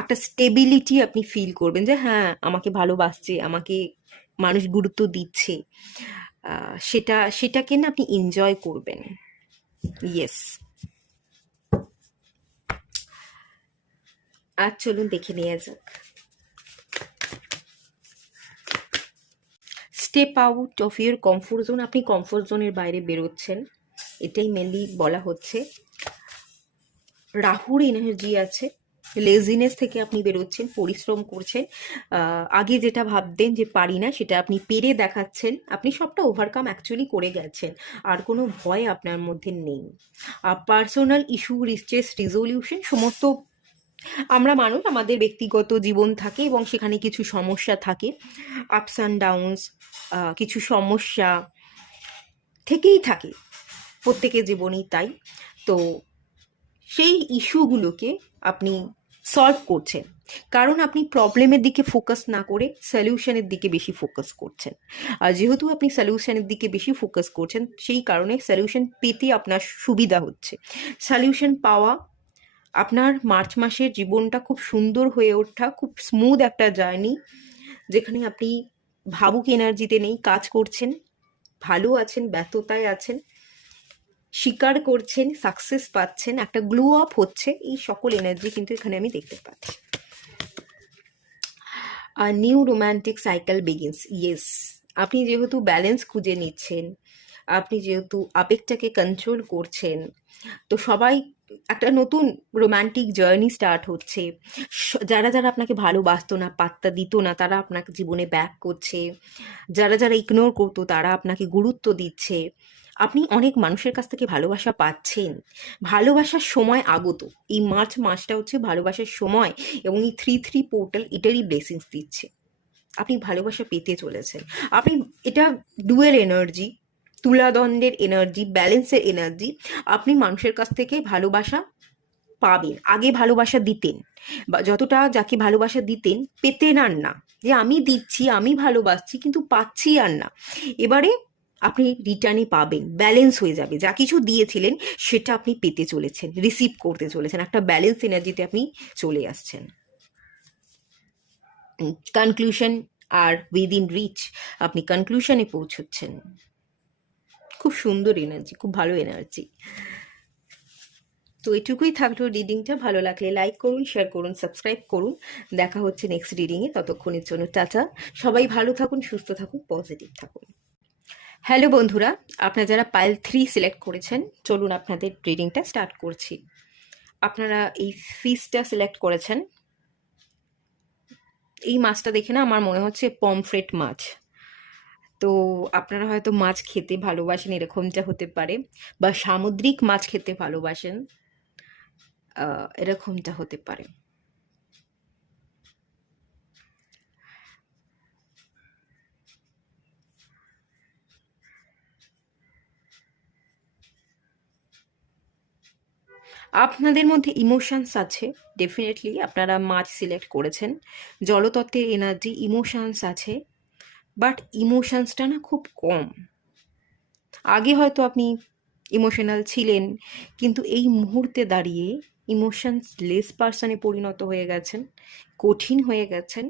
একটা স্টেবিলিটি আপনি ফিল করবেন যে হ্যাঁ আমাকে ভালোবাসছে, আমাকে মানুষ গুরুত্ব দিচ্ছে, সেটাকে না আপনি এনজয় করবেন। ইয়েস। আর চলুন দেখে নেওয়া যাক। Step out of your comfort zone. আপনি কমফোর্ট জোনের বাইরে বেরোচ্ছেন, এটাই মেনলি বলা হচ্ছে। রাহুর এনার্জি আছে, লেজিনেস থেকে আপনি বেরোচ্ছেন, পরিশ্রম করছেন, আগে যেটা ভাবতেন যে পারি না সেটা আপনি পেরে দেখাচ্ছেন, আপনি সবটা ওভারকাম অ্যাকচুয়ালি করে গেছেন, আর কোনো ভয় আপনার মধ্যে নেই। পার্সোনাল ইস্যু, রিচেস রিজলিউশন, সমস্ত আমরা মানুষ, আমাদের ব্যক্তিগত জীবন থাকে এবং সেখানে কিছু সমস্যা থাকে, আপস অ্যান্ড ডাউনস, কিছু সমস্যা থেকেই থাকে প্রত্যেকের জীবনেই, তাই তো সেই ইস্যুগুলোকে আপনি সলভ করছেন, কারণ আপনি প্রবলেমের দিকে ফোকাস না করে সলিউশনের দিকে বেশি ফোকাস করছেন। আর যেহেতু আপনি সলিউশনের দিকে বেশি ফোকাস করছেন, সেই কারণে সলিউশন পেতে আপনার সুবিধা হচ্ছে। সলিউশন পাওয়া, আপনার মার্চ মাসের জীবনটা খুব সুন্দর হয়ে ওঠা, খুব স্মুথ একটা জার্নি, যেখানে আপনি ভাবুক এনার্জিতে নেই, কাজ করছেন, ভালো আছেন, ব্যস্ততায় আছেন, স্বীকার করছেন, সাকসেস পাচ্ছেন, একটা গ্লো আপ হচ্ছে, এই সকল এনার্জি কিন্তু এখানে আমি দেখতে পাচ্ছি। আর new romantic cycle begins. Yes, আপনি যেহেতু ব্যালেন্স খুঁজে নিচ্ছেন, আপনি যেহেতু আবেগটাকে কন্ট্রোল করছেন, তো সবাই একটা নতুন রোম্যান্টিক জার্নি স্টার্ট হচ্ছে। যারা যারা আপনাকে ভালোবাসতো না, পাত্তা দিত না, তারা আপনাকে জীবনে ব্যাক করছে, যারা যারা ইগনোর করতো তারা আপনাকে গুরুত্ব দিচ্ছে, আপনি অনেক মানুষের কাছ থেকে ভালোবাসা পাচ্ছেন, ভালোবাসার সময় আগত। এই মার্চ মাসটা হচ্ছে ভালোবাসার সময়, এবং এই 3-3 পোর্টাল এটারই ব্লেসিংস দিচ্ছে। আপনি ভালোবাসা পেতে চলেছেন। আপনি, এটা ডুয়েল এনার্জি, তুলাদণ্ডের এনার্জি, ব্যালেন্সের এনার্জি। আপনি মানুষের কাছ থেকে ভালোবাসা পাবেন, আগে ভালোবাসা দিতেন, বা যতটা যাকে ভালোবাসা দিতেন পেতেন আর না, যে আমি দিচ্ছি, আমি ভালোবাসছি, কিন্তু পাচ্ছি আর না, এবারে আপনি রিটার্নে পাবেন, ব্যালেন্স হয়ে যাবে, যা কিছু দিয়েছিলেন সেটা আপনি পেতে চলেছেন, রিসিভ করতে চলেছেন, একটা ব্যালেন্স এনার্জিতে আপনি চলে আসছেন। কনক্লুশন আর উইদিন রিচ, আপনি কনক্লুশনে পৌঁছচ্ছেন। খুব সুন্দর এনার্জি, খুব ভালো এনার্জি। তো এটুকুই থাকলো রিডিংটা। ভালো লাগলে লাইক করুন, শেয়ার করুন, সাবস্ক্রাইব করুন। দেখা হচ্ছে নেক্সট রিডিংয়ে, ততক্ষণের জন্য টাটা। সবাই ভালো থাকুন, সুস্থ থাকুন, পজিটিভ থাকুন। হ্যালো বন্ধুরা, আপনারা যারা পাইল 3 সিলেক্ট করেছেন, চলুন আপনাদের রিডিংটা স্টার্ট করছি। আপনারা এই ফিশটা সিলেক্ট করেছেন, এই মাছটা দেখে না আমার মনে হচ্ছে পমফ্রেট মাছ। তো আপনারা হয়তো মাছ খেতে ভালোবাসেন, এরকমটা হতে পারে, বা সামুদ্রিক মাছ খেতে ভালোবাসেন, এরকমটা হতে পারে। আপনাদের মধ্যে ইমোশনস আছে, ডেফিনেটলি আপনারা মাছ সিলেক্ট করেছেন, জলতত্ত্বের এনার্জি, ইমোশনস আছে, বাট ইমোশনসটা না খুব কম। আগে হয়তো আপনি ইমোশনাল ছিলেন, কিন্তু এই মুহূর্তে দাঁড়িয়ে ইমোশনস লেস পার্সনে পরিণত হয়ে গেছেন, কঠিন হয়ে গেছেন,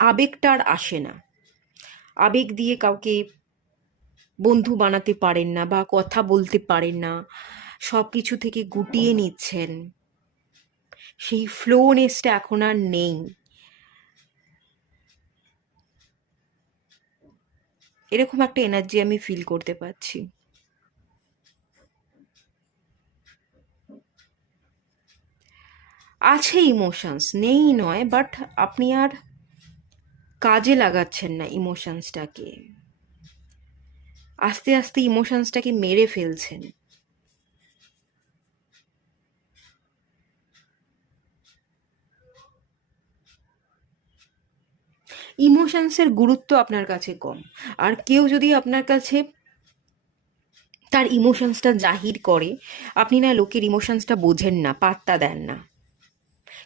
আবেগটা আর আসে না। আবেগ দিয়ে কাউকে বন্ধু বানাতে পারেন না বা কথা বলতে পারেন না, সব কিছু থেকে গুটিয়ে নিচ্ছেন, সেই ফ্লোনেসটা এখন আর নেই। এরকম একটা এনার্জি আমি ফিল করতে পারছি। আছে ইমোশনস, নেই নয়, বাট আপনি আর কাজে লাগাচ্ছেন না ইমোশনসটাকে, আস্তে আস্তে ইমোশনসটাকে মেরে ফেলছেন। ইমোশনসের গুরুত্ব আপনার কাছে কম। আর কেউ যদি আপনার কাছে তার ইমোশনসটা জাহির করে, আপনি না লোকের ইমোশনসটা বোঝেন না, পাত্তা দেন না।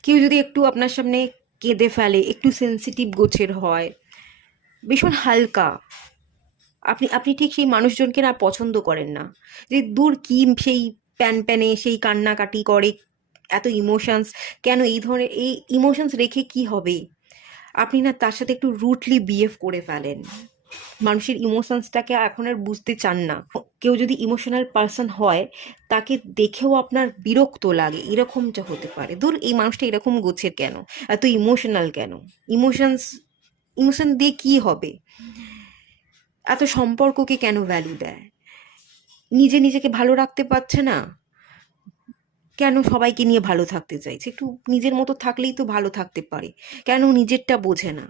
কেউ যদি একটু আপনার সামনে কেঁদে ফেলে, একটু সেন্সিটিভ গোছের হয়, ভীষণ হালকা, আপনি আপনি ঠিক সেই মানুষজনকে না পছন্দ করেন না, যে দূর কি সেই প্যান প্যানে সেই কান্নাকাটি করে, এত ইমোশনস কেন, এই ধরনের এই ইমোশনস রেখে কি হবে, আপনি না তার সাথে একটু রুটলি বিহেভ করে ফেলেন। মানুষের ইমোশনসটাকে এখন আর বুঝতে চান না। কেউ যদি ইমোশনাল পার্সন হয়, তাকে দেখেও আপনার বিরক্ত লাগে, এরকমটা হতে পারে, দূর এই মানুষটা এরকম গোছের কেন, এত ইমোশনাল কেন, ইমোশন দিয়ে কি হবে, এত সম্পর্ককে কেন ভ্যালু দেয়, নিজেকে ভালো রাখতে পারছে না, কেন সবাইকে নিয়ে ভালো থাকতে চাইছে, একটু নিজের মতো থাকলেই তো ভালো থাকতে পারে, কেন নিজেরটা বোঝে না,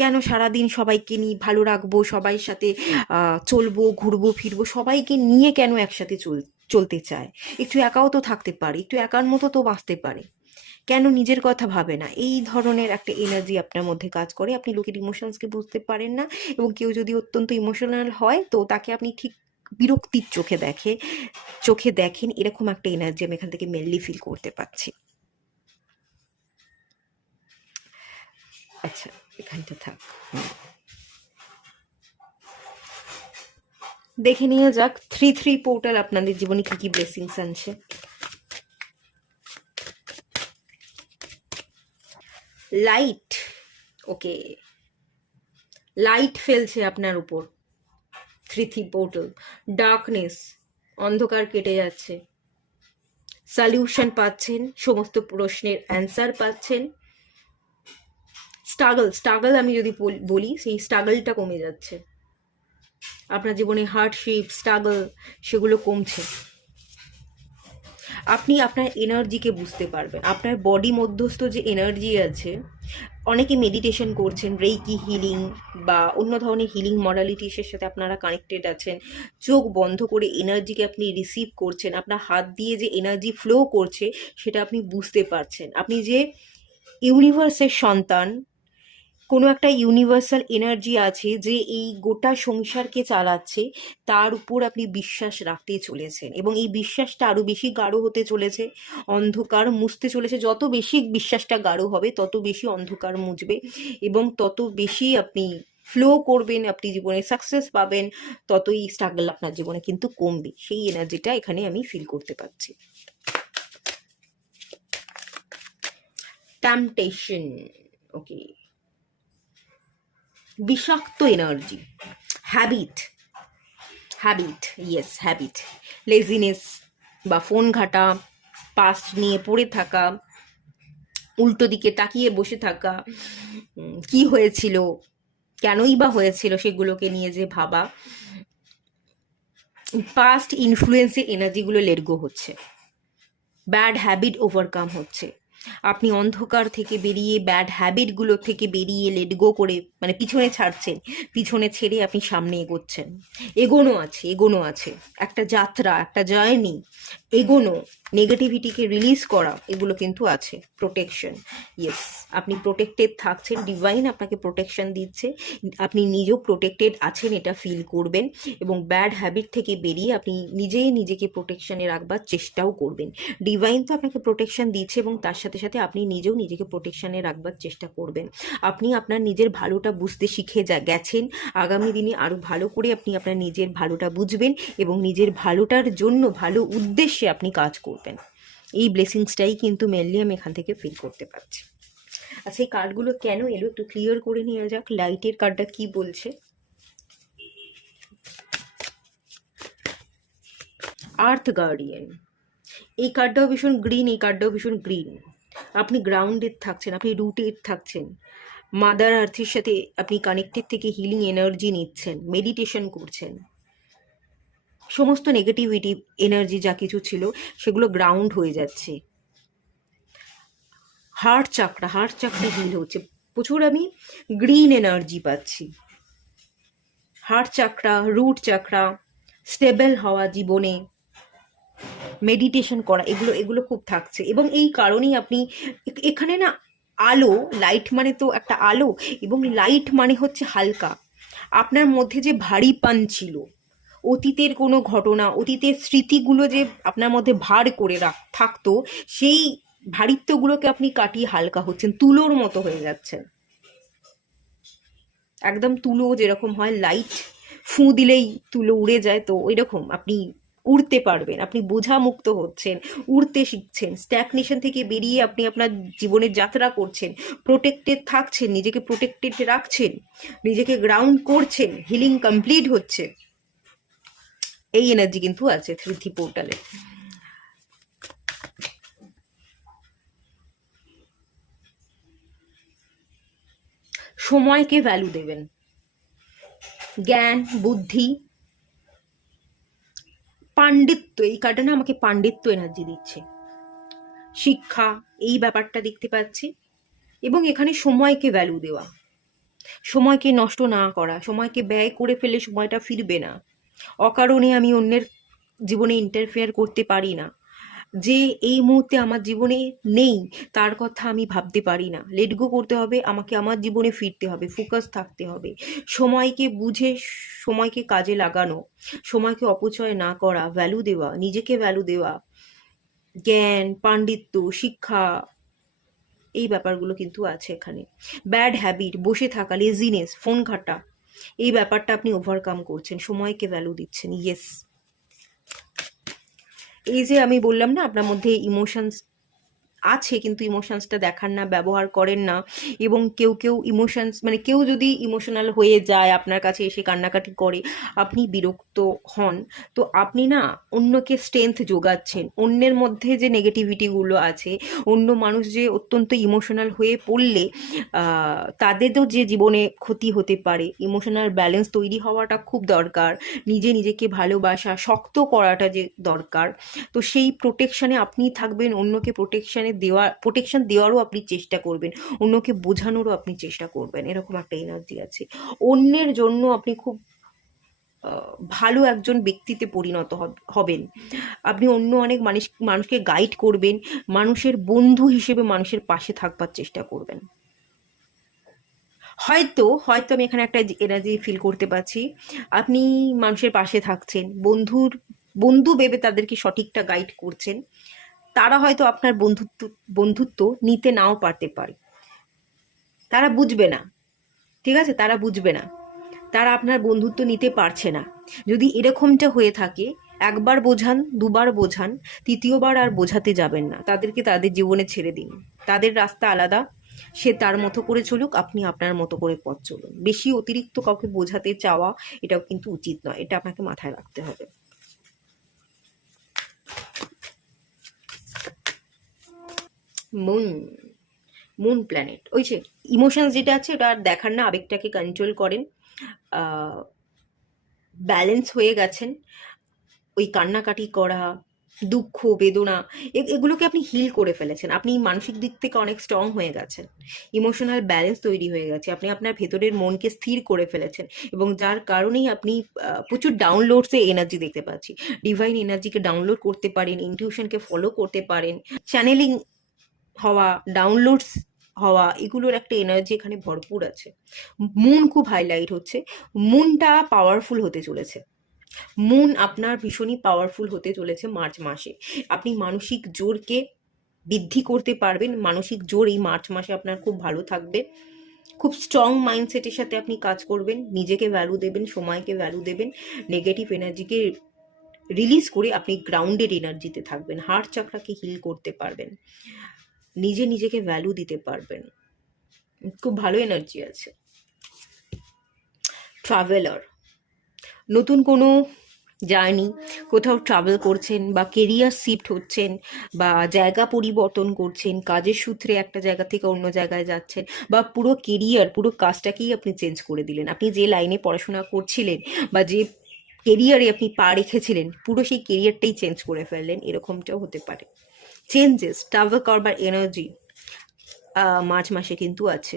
কেন সারাদিন সবাইকে নিয়ে ভালো রাখবো, সবাই সাথে চলবো, ঘুরবো ফিরবো, সবাইকে নিয়ে কেন একসাথে চলতে চায়, একটু একাও তো থাকতে পারে, একটু একার মতো তো বাঁচতে পারে, কেন নিজের কথা ভাবে না। এই ধরনের একটা এনার্জি আপনার মধ্যে কাজ করে, আপনি লোকের ইমোশনসকে বুঝতে পারেন না, এবং কেউ যদি অত্যন্ত ইমোশনাল হয় তো তাকে আপনি ঠিক বিরক্তির চোখে দেখেন, এরকম একটা এনার্জি আমি এখান থেকে মেনলি ফিল করতে পারছি। আচ্ছা, এখানটা থাক। দেখে নিয়ে যাক 3-3 পোর্টাল আপনাদের জীবনে কি কি ব্লেসিংস আনছে। লাইট, ওকে, লাইট ফেলছে আপনার উপর 3-3 পোর্টাল। ডার্কনেস, অন্ধকার কেটে যাচ্ছে, সলিউশন পাচ্ছেন, সমস্ত প্রশ্নের অ্যান্সার পাচ্ছেন। স্ট্রাগল আমি যদি বলি, সেই স্ট্রাগলটা কমে যাচ্ছে, আপনার জীবনে হার্ডশিপ স্ট্রাগল সেগুলো কমছে। আপনি আপনার এনার্জিকে বুঝতে পারবেন, আপনার বডি মধ্যস্থ যে এনার্জি আছে, অনেকে মেডিটেশন করছেন, রেইকি হিলিং বা অন্য ধরনের হিলিং মডালিটিসের সাথে আপনারা কানেক্টেড আছেন, চোখ বন্ধ করে এনার্জিকে আপনি রিসিভ করছেন, আপনার হাত দিয়ে যে এনার্জি ফ্লো করছে সেটা আপনি বুঝতে পারছেন। আপনি যে ইউনিভার্সের সন্তান, কোনো একটা ইউনিভার্সাল এনার্জি আছে যে এই গোটা সংসারকে চালাচ্ছে, তার উপর আপনি বিশ্বাস রাখতে চলেছেন, এবং এই বিশ্বাসটা আরও বেশি গাঢ় হতে চলেছে, অন্ধকার মুছতে চলেছে। যত বেশি বিশ্বাসটা গাঢ় হবে তত বেশি অন্ধকার মুছবে, এবং তত বেশি আপনি ফ্লো করবেন, আপনি জীবনে সাকসেস পাবেন, ততই স্ট্রাগল আপনার জীবনে কিন্তু কমবে। সেই এনার্জিটা এখানে আমি ফিল করতে পারছি। টেম্পটেশন, ওকে, বিষাক্ত energy, habit, yes habit, laziness বা ফোন ঘাটা, পাস্ট নিয়ে পড়ে থাকা, উল্টো দিকে তাকিয়ে বসে থাকা, কি হয়েছিল, কেনই বা হয়েছিল সেগুলোকে নিয়ে যে ভাবা, পাস্ট ইনফ্লুয়েন্সের এনার্জিগুলো লেট গো হচ্ছে, ব্যাড হ্যাবিট ওভারকাম হচ্ছে, আপনি অন্ধকার থেকে বেরিয়ে ব্যাড হ্যাবিটগুলো থেকে বেরিয়ে লেট গো করে, মানে পিছনে ছাড়ছেন, পিছনে ছেড়ে আপনি সামনে এগোচ্ছেন, এগোনো আছে, একটা যাত্রা, একটা জার্নি, এগোনো, নেগেটিভিটিকে রিলিজ করা, এগুলো কিন্তু আছে। প্রোটেকশন, ইয়েস, আপনি প্রোটেক্টেড থাকছেন, ডিভাইন আপনাকে প্রোটেকশন দিচ্ছে, আপনি নিজেও প্রোটেক্টেড আছেন এটা ফিল করবেন, এবং ব্যাড হ্যাবিট থেকে বেরিয়ে আপনি নিজেকে প্রোটেকশনে রাখবার চেষ্টাও করবেন। ডিভাইন তো আপনাকে প্রোটেকশন দিচ্ছে, এবং তার সাথে সাথে আপনি নিজেও নিজেকে প্রোটেকশনে রাখবার চেষ্টা করবেন। আপনি আপনার নিজের ভালোটা বুঝতে শিখে গেছেন, আগামী দিনে আরও ভালো করে আপনি আপনার নিজের ভালোটা বুঝবেন, এবং নিজের ভালোটার জন্য ভালো উদ্দেশ্যে আপনি কাজ করবেন। এই ব্লেসিংসটাই কিন্তু মেনলি আমি এখান থেকে ফিল করতে পারছি। আচ্ছা, এই কার্ডগুলো কেন এলো একটু ক্লিয়ার করে নেওয়া যাক, লাইটের কার্ডটা কি বলছে। আর্থ গার্ডিয়ান, এই কার্ডটাও ভীষণ গ্রিন, এই কার্ডটাও ভীষণ গ্রিন। আপনি গ্রাউন্ডেড থাকছেন, আপনি রুটেড থাকছেন, মাদার আর্থের সাথে আপনি কানেক্টেড থেকে হিলিং এনার্জি নিচ্ছেন, মেডিটেশন করছেন। সমস্ত নেগেটিভিটি এনার্জি যা কিছু ছিল সেগুলো গ্রাউন্ড হয়ে যাচ্ছে। হার্ট চাকরা হিল হচ্ছে, প্রচুর আমি গ্রিন এনার্জি পাচ্ছি। হার্ট চাকরা, রুট চাকরা, স্টেবল হওয়া জীবনে, মেডিটেশন করা, এগুলো এগুলো খুব থাকছে। এবং এই কারণেই আপনি এখানে না আলো, লাইট মানে তো একটা আলো, এবং লাইট মানে হচ্ছে হালকা। আপনার মধ্যে যে ভারীপন ছিল, অতীতের কোনো ঘটনা, অতীতের স্মৃতিগুলো যে আপনার মধ্যে ভার করে থাকতো, সেই ভারিত্বগুলোকে আপনি কাটিয়ে হালকা হচ্ছেন, তুলোর মতো হয়ে যাচ্ছেন। একদম তুলো যেরকম হয়, লাইট ফুঁ দিলেই তুলো উড়ে যায়, তো ওই রকম আপনি উড়তে পারবেন, আপনি বোঝা মুক্ত হচ্ছেন, উড়তে শিখছেন, স্ট্যাগনেশন থেকে বেরিয়ে আপনি আপনার জীবনের যাত্রা করছেন, প্রোটেক্টেড থাকছেন, নিজেকে প্রোটেক্টেড রাখছেন, নিজেকে গ্রাউন্ড করছেন, হিলিং কমপ্লিট হচ্ছে। এই এনার্জি কিন্তু আছে থ্রিথি পোর্টালে। সময়কে ভ্যালু দেবেন, জ্ঞান, বুদ্ধি, পাণ্ডিত্য, এই কার্ডটা না আমাকে পাণ্ডিত্য এনার্জি দিচ্ছে, শিক্ষা, এই ব্যাপারটা দেখতে পাচ্ছি। এবং এখানে সময়কে ভ্যালু দেওয়া, সময়কে নষ্ট না করা, সময়কে ব্যয় করে ফেলে সময়টা ফিরবে না। অকারণে আমি অন্যের জীবনে ইন্টারফেয়ার করতে পারি না। যে এই মুহূর্তে আমার জীবনে নেই তার কথা আমি ভাবতে পারি না। লেট গো করতে হবে, আমাকে আমার জীবনে ফিরতে হবে, ফোকাস থাকতে হবে, সময়কে বুঝে সময়কে কাজে লাগানো, সময়কে অপচয় না করা, ভ্যালু দেওয়া, নিজেকে ভ্যালু দেওয়া, জ্ঞান, পাণ্ডিত্য, শিক্ষা, এই ব্যাপারগুলো কিন্তু আছে এখানে। ব্যাড হ্যাবিট, বসে থাকা, লেজিনেস, ফোন ঘাটা, এই ব্যাপারটা আপনি ওভারকাম করছেন, সময়কে ভ্যালু দিচ্ছেন। ইয়েস, এই যে আমি বললাম না আপনার মধ্যে ইমোশনস আছে কিন্তু ইমোশনসটা দেখান না, ব্যবহার করেন না। এবং কেউ কেউ ইমোশনস মানে কেউ যদি ইমোশনাল হয়ে যায় আপনার কাছে এসে কান্নাকাটি করে, আপনি বিরক্ত হন, তো আপনি না অন্যকে স্ট্রেংথ যোগাচ্ছেন। অন্যের মধ্যে যে নেগেটিভিটিগুলো আছে, অন্য মানুষ যে অত্যন্ত ইমোশনাল হয়ে পড়লে তাদেরও যে জীবনে ক্ষতি হতে পারে, ইমোশনাল ব্যালেন্স তৈরি হওয়াটা খুব দরকার, নিজেকে ভালোবাসা শক্ত করাটা যে দরকার। তো সেই প্রোটেকশানে আপনি থাকবেন, অন্যকে প্রোটেকশন দেওয়ারও আপনি চেষ্টা করবেন, অন্যকে বোঝানোরও আপনি চেষ্টা করবেন, এরকম একটা এনার্জি আছে। অন্যের জন্য আপনি খুব ভালো একজন ব্যক্তিতে পরিণত হবেন। আপনি অন্য অনেক মানুষকে গাইড করবেন, মানুষের বন্ধু হিসেবে মানুষের পাশে থাকবার চেষ্টা করবেন। হয়তো হয়তো আমি এখানে একটা এনার্জি ফিল করতে পারছি, আপনি মানুষের পাশে থাকছেন, বন্ধু ভেবে তাদেরকে সঠিকটা গাইড করছেন, তারা হয়তো আপনার বন্ধুত্ব নিতে নাও পারতে পারে, তারা বুঝবে না, ঠিক আছে, তারা বুঝবে না, তারা আপনার বন্ধুত্ব নিতে পারছে না। যদি এরকমটা হয়ে থাকে, একবার বোঝান, দুবার বোঝান, তৃতীয়বার আর বোঝাতে যাবেন না, তাদেরকে তাদের জীবনে ছেড়ে দিন, তাদের রাস্তা আলাদা, সে তার মতো করে চলুক, আপনি আপনার মতো করে পথ চলুন। বেশি অতিরিক্ত কাউকে বোঝাতে চাওয়া এটাও কিন্তু উচিত নয়, এটা আপনাকে মাথায় রাখতে হবে। মুন, মুন প্ল্যানেট, ওই যে ইমোশনস যেটা আছে ওটা আর দেখার না, আবেগটাকে কন্ট্রোল করেন, ব্যালেন্স হয়ে গেছেন। ওই কান্নাকাটি করা, দুঃখ, বেদনা, এগুলোকে আপনি হিল করে ফেলেছেন, আপনি মানসিক দিক থেকে অনেক স্ট্রং হয়ে গেছেন, ইমোশনাল ব্যালেন্স তৈরি হয়ে গেছে, আপনি আপনার ভেতরের মনকে স্থির করে ফেলেছেন, এবং যার কারণেই আপনি প্রচুর ডাউনলোডসে এনার্জি দেখতে পাচ্ছি, ডিভাইন এনার্জিকে ডাউনলোড করতে পারেন, ইনটিউশনকে ফলো করতে পারেন, চ্যানেলিং হওয়া, ডাউনলোডস হওয়া, এগুলোর একটা এনার্জি এখানে ভরপুর আছে। মুন খুব হাইলাইট হচ্ছে, মুনটা পাওয়ারফুল হতে চলেছে, মুন আপনার ভীষণই পাওয়ারফুল হতে চলেছে মার্চ মাসে। আপনি মানসিক জোরকে বৃদ্ধি করতে পারবেন, মানসিক জোর এই মার্চ মাসে আপনার খুব ভালো থাকবে, খুব স্ট্রং মাইন্ডসেটের সাথে আপনি কাজ করবেন, নিজেকে ভ্যালু দেবেন, সময়কে ভ্যালু দেবেন, নেগেটিভ এনার্জিকে রিলিজ করে আপনি গ্রাউন্ডেড এনার্জিতে থাকবেন, হার্ট চাকরাকে হিল করতে পারবেন, নিজেকে ভ্যালু দিতে পারবেন, খুব ভালো এনার্জি আছে। ট্রাভেলার, নতুন কোনো জার্নি, কোথাও ট্রাভেল করছেন বা কেরিয়ার শিফট হচ্ছেন বা জায়গা পরিবর্তন করছেন, কাজের সূত্রে একটা জায়গা থেকে অন্য জায়গায় যাচ্ছেন, বা পুরো কেরিয়ার, পুরো কাজটাকেই আপনি চেঞ্জ করে দিলেন। আপনি যে লাইনে পড়াশোনা করছিলেন বা যে কেরিয়ারে আপনি পা রেখেছিলেন, পুরো সেই কেরিয়ারটাই চেঞ্জ করে ফেললেন, এরকমটাও হতে পারে। চেঞ্জেস, ট্রাভেল করবার এনার্জি মার্চ মাসে কিন্তু আছে।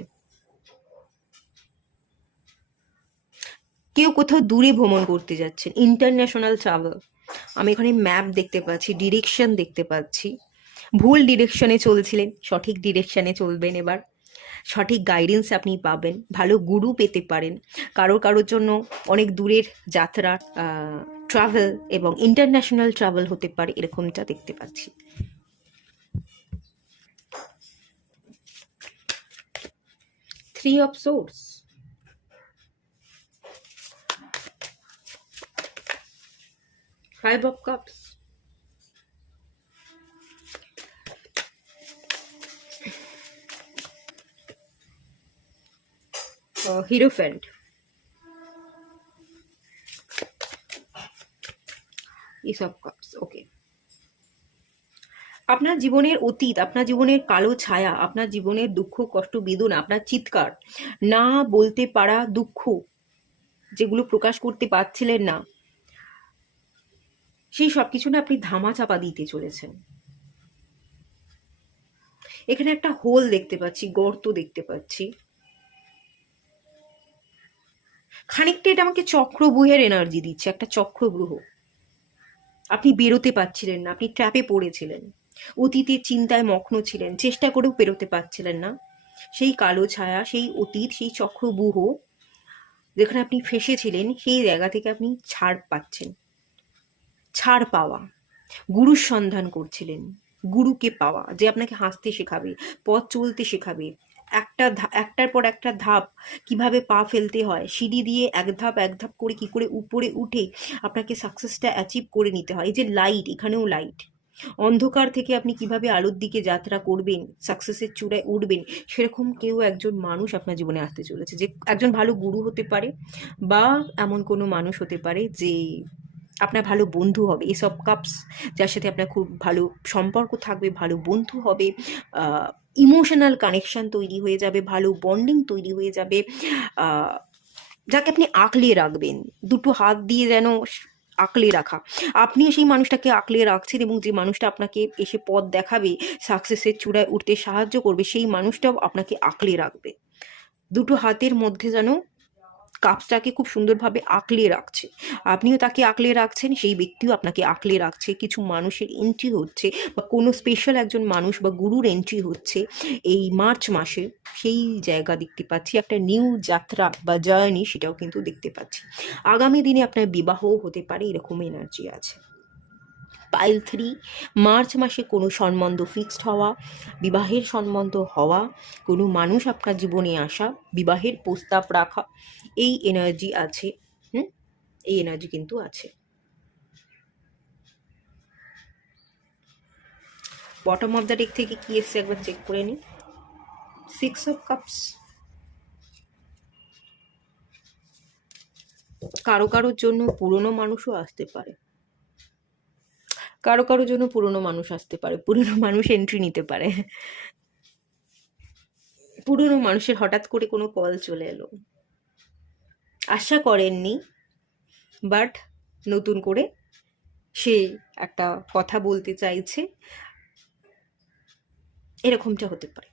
কেউ কোথাও দূরে ভ্রমণ করতে যাচ্ছেন, ইন্টারন্যাশনাল ট্রাভেল। আমি এখানে ম্যাপ দেখতে পাচ্ছি, ডিরেকশন দেখতে পাচ্ছি। ভুল ডিরেকশনে চলছিলেন, সঠিক ডিরেকশনে চলবেন এবার। সঠিক গাইডেন্স আপনি পাবেন, ভালো গুরু পেতে পারেন। কারোর জন্য অনেক দূরের যাত্রা, ট্রাভেল এবং ইন্টারন্যাশনাল ট্রাভেল হতে পারে, এরকমটা দেখতে পাচ্ছি। Three of swords, five of cups, hierophant, ace of cups. Okay, আপনার জীবনের অতীত, আপনার জীবনের কালো ছায়া, আপনার জীবনের দুঃখ কষ্ট বেদনা, আপনার চিৎকার, না বলতে পারা দুঃখ, যেগুলো প্রকাশ করতে পারছিলেন না, সেই সব কিছু না আপনি ধামাচাপা দিতে চলেছেন। এখানে একটা হোল দেখতে পাচ্ছি, গর্ত দেখতে পাচ্ছি। খানিকটা এটা আমাকে চক্রব্যূহের এনার্জি দিচ্ছে, একটা চক্রব্যূহ। আপনি বেরোতে পারছিলেন না, আপনি ট্র্যাপে পড়েছিলেন, অতীতের চিন্তায় মগ্ন ছিলেন, চেষ্টা করেও বেরোতে পারছিলেন না। সেই কালো ছায়া, সেই অতীত, সেই চক্রব্যূহ যেখানে আপনি ফেঁসেছিলেন, সেই জায়গা থেকে আপনি ছাড় পাচ্ছেন। ছাড় পাওয়া, গুরুর সন্ধান করছিলেন, গুরুকে পাওয়া যে আপনাকে হাসতে শেখাবে, পথ চলতে শেখাবে, একটার পর একটা ধাপ কিভাবে পা ফেলতে হয়, সিঁড়ি দিয়ে এক ধাপ এক ধাপ করে কি করে উপরে উঠে আপনাকে সাকসেসটা অ্যাচিভ করে নিতে হয়। এই যে লাইট, এখানেও লাইট, অন্ধকার থেকে আপনি কিভাবে আলোর দিকে যাত্রা করবেন, সাকসেসের চূড়ায় উঠবেন, সেরকম কেউ একজন মানুষ আপনার জীবনে আসতে চলেছে, যে একজন ভালো গুরু হতে পারে বা এমন কোনো মানুষ হতে পারে যে আপনার ভালো বন্ধু হবে। এসব কাপস, যার সাথে আপনার খুব ভালো সম্পর্ক থাকবে, ভালো বন্ধু হবে, ইমোশনাল কানেকশন তৈরি হয়ে যাবে, ভালো বন্ডিং তৈরি হয়ে যাবে, যাকে আপনি আঁকলে রাখবেন, দুটো হাত দিয়ে যেন আঁকলে রাখা, আপনিও সেই মানুষটাকে আঁকলে রাখছেন, এবং যে মানুষটা আপনাকে এসে পথ দেখাবে, সাকসেসের চূড়ায় উঠতে সাহায্য করবে, সেই মানুষটাও আপনাকে আঁকলে রাখবে। দুটো হাতের মধ্যে যেন কাপসটাকে খুব সুন্দরভাবে আঁকলে রাখছে, আপনিও তাকে আঁকলে রাখছেন, সেই ব্যক্তিও আপনাকে আঁকলে রাখছে। কিছু মানুষের এন্ট্রি হচ্ছে, বা কোনো স্পেশাল একজন মানুষ বা গুরুর এন্ট্রি হচ্ছে এই মার্চ মাসে, সেই জায়গা দেখতে পাচ্ছি। একটা নিউ যাত্রা বা জার্নি, সেটাও কিন্তু দেখতে পাচ্ছি। আগামী দিনে আপনার বিবাহও হতে পারে, এরকম এনার্জি আছে। পাইল 3, মার্চ মাসে কোনো সম্বন্ধ ফিক্সড হওয়া, বিবাহের সম্বন্ধ হওয়া, কোনো মানুষ আপনার জীবনে আসা, বিবাহের প্রস্তাব রাখা, এই এনার্জি আছে। এই এনার্জি কিন্তু আছে। বটম অফ দ্য ডেক থেকে কি এসছে একবার চেক করে নিন। 6 অফ কাপস, কারোর জন্য পুরনো মানুষও আসতে পারে, কারোর জন্য পুরনো মানুষ আসতে পারে, পুরনো মানুষ এন্ট্রি নিতে পারে, পুরনো মানুষের হঠাৎ করে কোনো কল চলে এলো, আশা করেননি, বাট নতুন করে সে একটা কথা বলতে চাইছে, এরকমটা হতে পারে।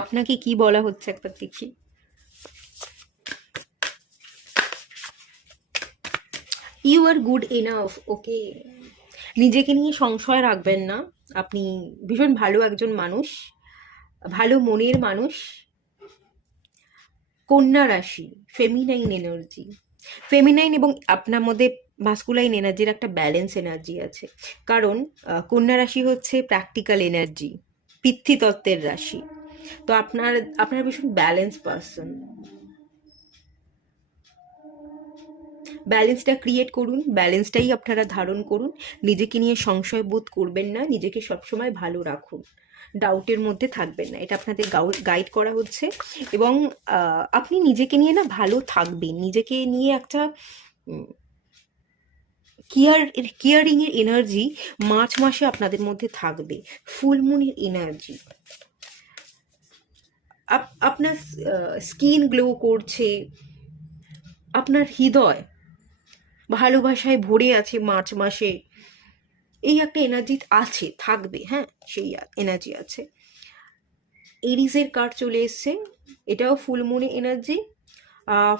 আপনাকে কি বলা হচ্ছে একবার দেখি। You are good enough. Okay, নিজেকে নিয়ে সংশয় রাখবেন না, আপনি ভীষণ ভালো একজন মানুষ, ভালো মনের মানুষ। কন্যা রাশি, ফেমিনাইন এনার্জি, ফেমিনাইন এবং আপনার মধ্যে মাস্কুলাইন এনার্জির একটা ব্যালেন্স এনার্জি আছে। কারণ কন্যা রাশি হচ্ছে প্র্যাকটিক্যাল এনার্জি, পিতৃতত্ত্বের রাশি। তো আপনার ভীষণ ব্যালেন্স পার্সন। ব্যালেন্সটা ক্রিয়েট করুন, ব্যালেন্সটাই আপনারা ধারণ করুন, নিজেকে নিয়ে সংশয় বোধ করবেন না, নিজেকে সবসময় ভালো রাখুন, ডাউটের মধ্যে থাকবেন না, এটা আপনাদের গাইড করা হচ্ছে। এবং আপনি নিজেকে নিয়ে না ভালো থাকবেন, নিজেকে নিয়ে একটা কেয়ারিংয়ের এনার্জি মার্চ মাসে আপনাদের মধ্যে থাকবে। ফুলমুনের এনার্জি, আপনার স্কিন গ্লো করছে, আপনার হৃদয় ভালোবাসায় ভরে আছে মার্চ মাসে, এই একটা এনার্জি আছে, থাকবে। হ্যাঁ, সেই এনার্জি আছে। এরিজের কার্ড চলে এসছে, এটাও ফুলমুনে এনার্জি।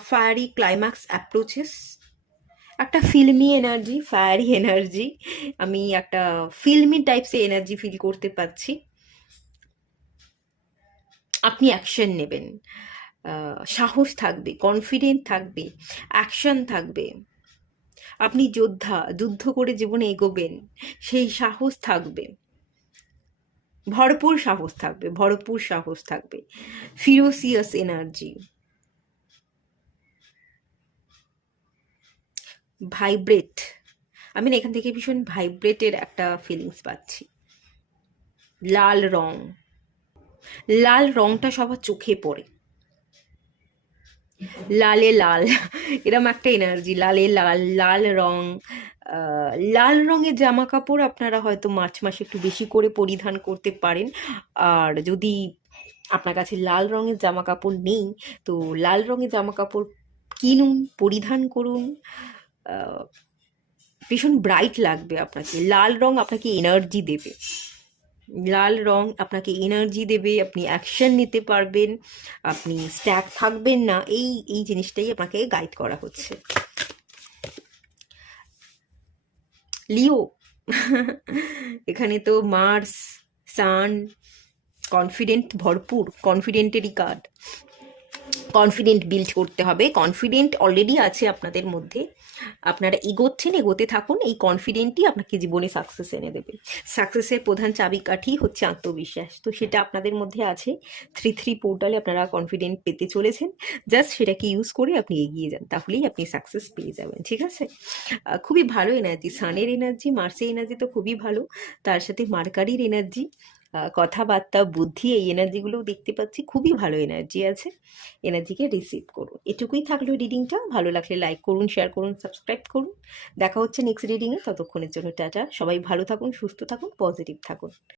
ফায়ারি ক্লাইম্যাক্স অ্যাপ্রোচেস, একটা ফিল্মি এনার্জি, ফায়ারি এনার্জি। আমি একটা ফিল্মি টাইপসের এনার্জি ফিল করতে পাচ্ছি। আপনি অ্যাকশন নেবেন, সাহস থাকবে, কনফিডেন্ট থাকবে, অ্যাকশন থাকবে। আপনি যোদ্ধা, যুদ্ধ করে জীবনে এগোবেন, সেই সাহস থাকবে, ভরপুর সাহস থাকবে, ভরপুর সাহস থাকবে। ফিরোসিয়াস এনার্জি, ভাইব্রেট, আমি না এখান থেকে ভীষণ ভাইব্রেটের একটা ফিলিংস পাচ্ছি। লাল রং, লাল রংটা সবার চোখে পড়ে, লালে লাল, এরম একটা এনার্জি, লালে লাল, লাল রং। লাল রঙের জামা কাপড় আপনারা হয়তো মার্চ মাসে একটু বেশি করে পরিধান করতে পারেন। আর যদি আপনার কাছে লাল রঙের জামা কাপড় নেই, তো লাল রঙের জামা কাপড় কিনুন, পরিধান করুন। ভীষণ ব্রাইট লাগবে আপনাকে। লাল রং আপনাকে এনার্জি দেবে, লাল রং আপনাকে এনার্জি দেবে, আপনি অ্যাকশন নিতে পারবেন, আপনি স্ট্যাক থাকবেন না, এই এই জিনিসটাই আপনাকে গাইড করা হচ্ছে। লিও, এখানে তো মার্স, সান, কনফিডেন্ট, ভরপুর কনফিডেন্টেরই কার্ড। কনফিডেন্ট বিল্ড করতে হবে, কনফিডেন্ট অলরেডি আছে আপনাদের মধ্যে, আপনারা এগোচ্ছেন, এগোতে থাকুন। এই কনফিডেন্টই আপনাকে জীবনে সাকসেস এনে দেবে। সাকসেসের প্রধান চাবিকাঠি হচ্ছে আত্মবিশ্বাস, তো সেটা আপনাদের মধ্যে আছে। 3-3 পোর্টালে আপনারা কনফিডেন্ট পেতে চলেছেন, জাস্ট সেটাকে ইউজ করে আপনি এগিয়ে যান, তাহলেই আপনি সাকসেস পেয়ে যাবেন। ঠিক আছে, খুবই ভালো এনার্জি, সানের এনার্জি, মার্সের এনার্জি তো খুবই ভালো, তার সাথে মার্কারির এনার্জি, কথাবার্তা, বুদ্ধি, এই এনার্জিগুলোও দেখতে পাচ্ছি, খুবই ভালো এনার্জি আছে। এনার্জিকে রিসিভ করুন। এটুকুই থাকলো রিডিংটা। ভালো লাগলে লাইক করুন, শেয়ার করুন, সাবস্ক্রাইব করুন। দেখা হচ্ছে নেক্সট রিডিংয়ে, ততক্ষণের জন্য টাটা। সবাই ভালো থাকুন, সুস্থ থাকুন, পজিটিভ থাকুন।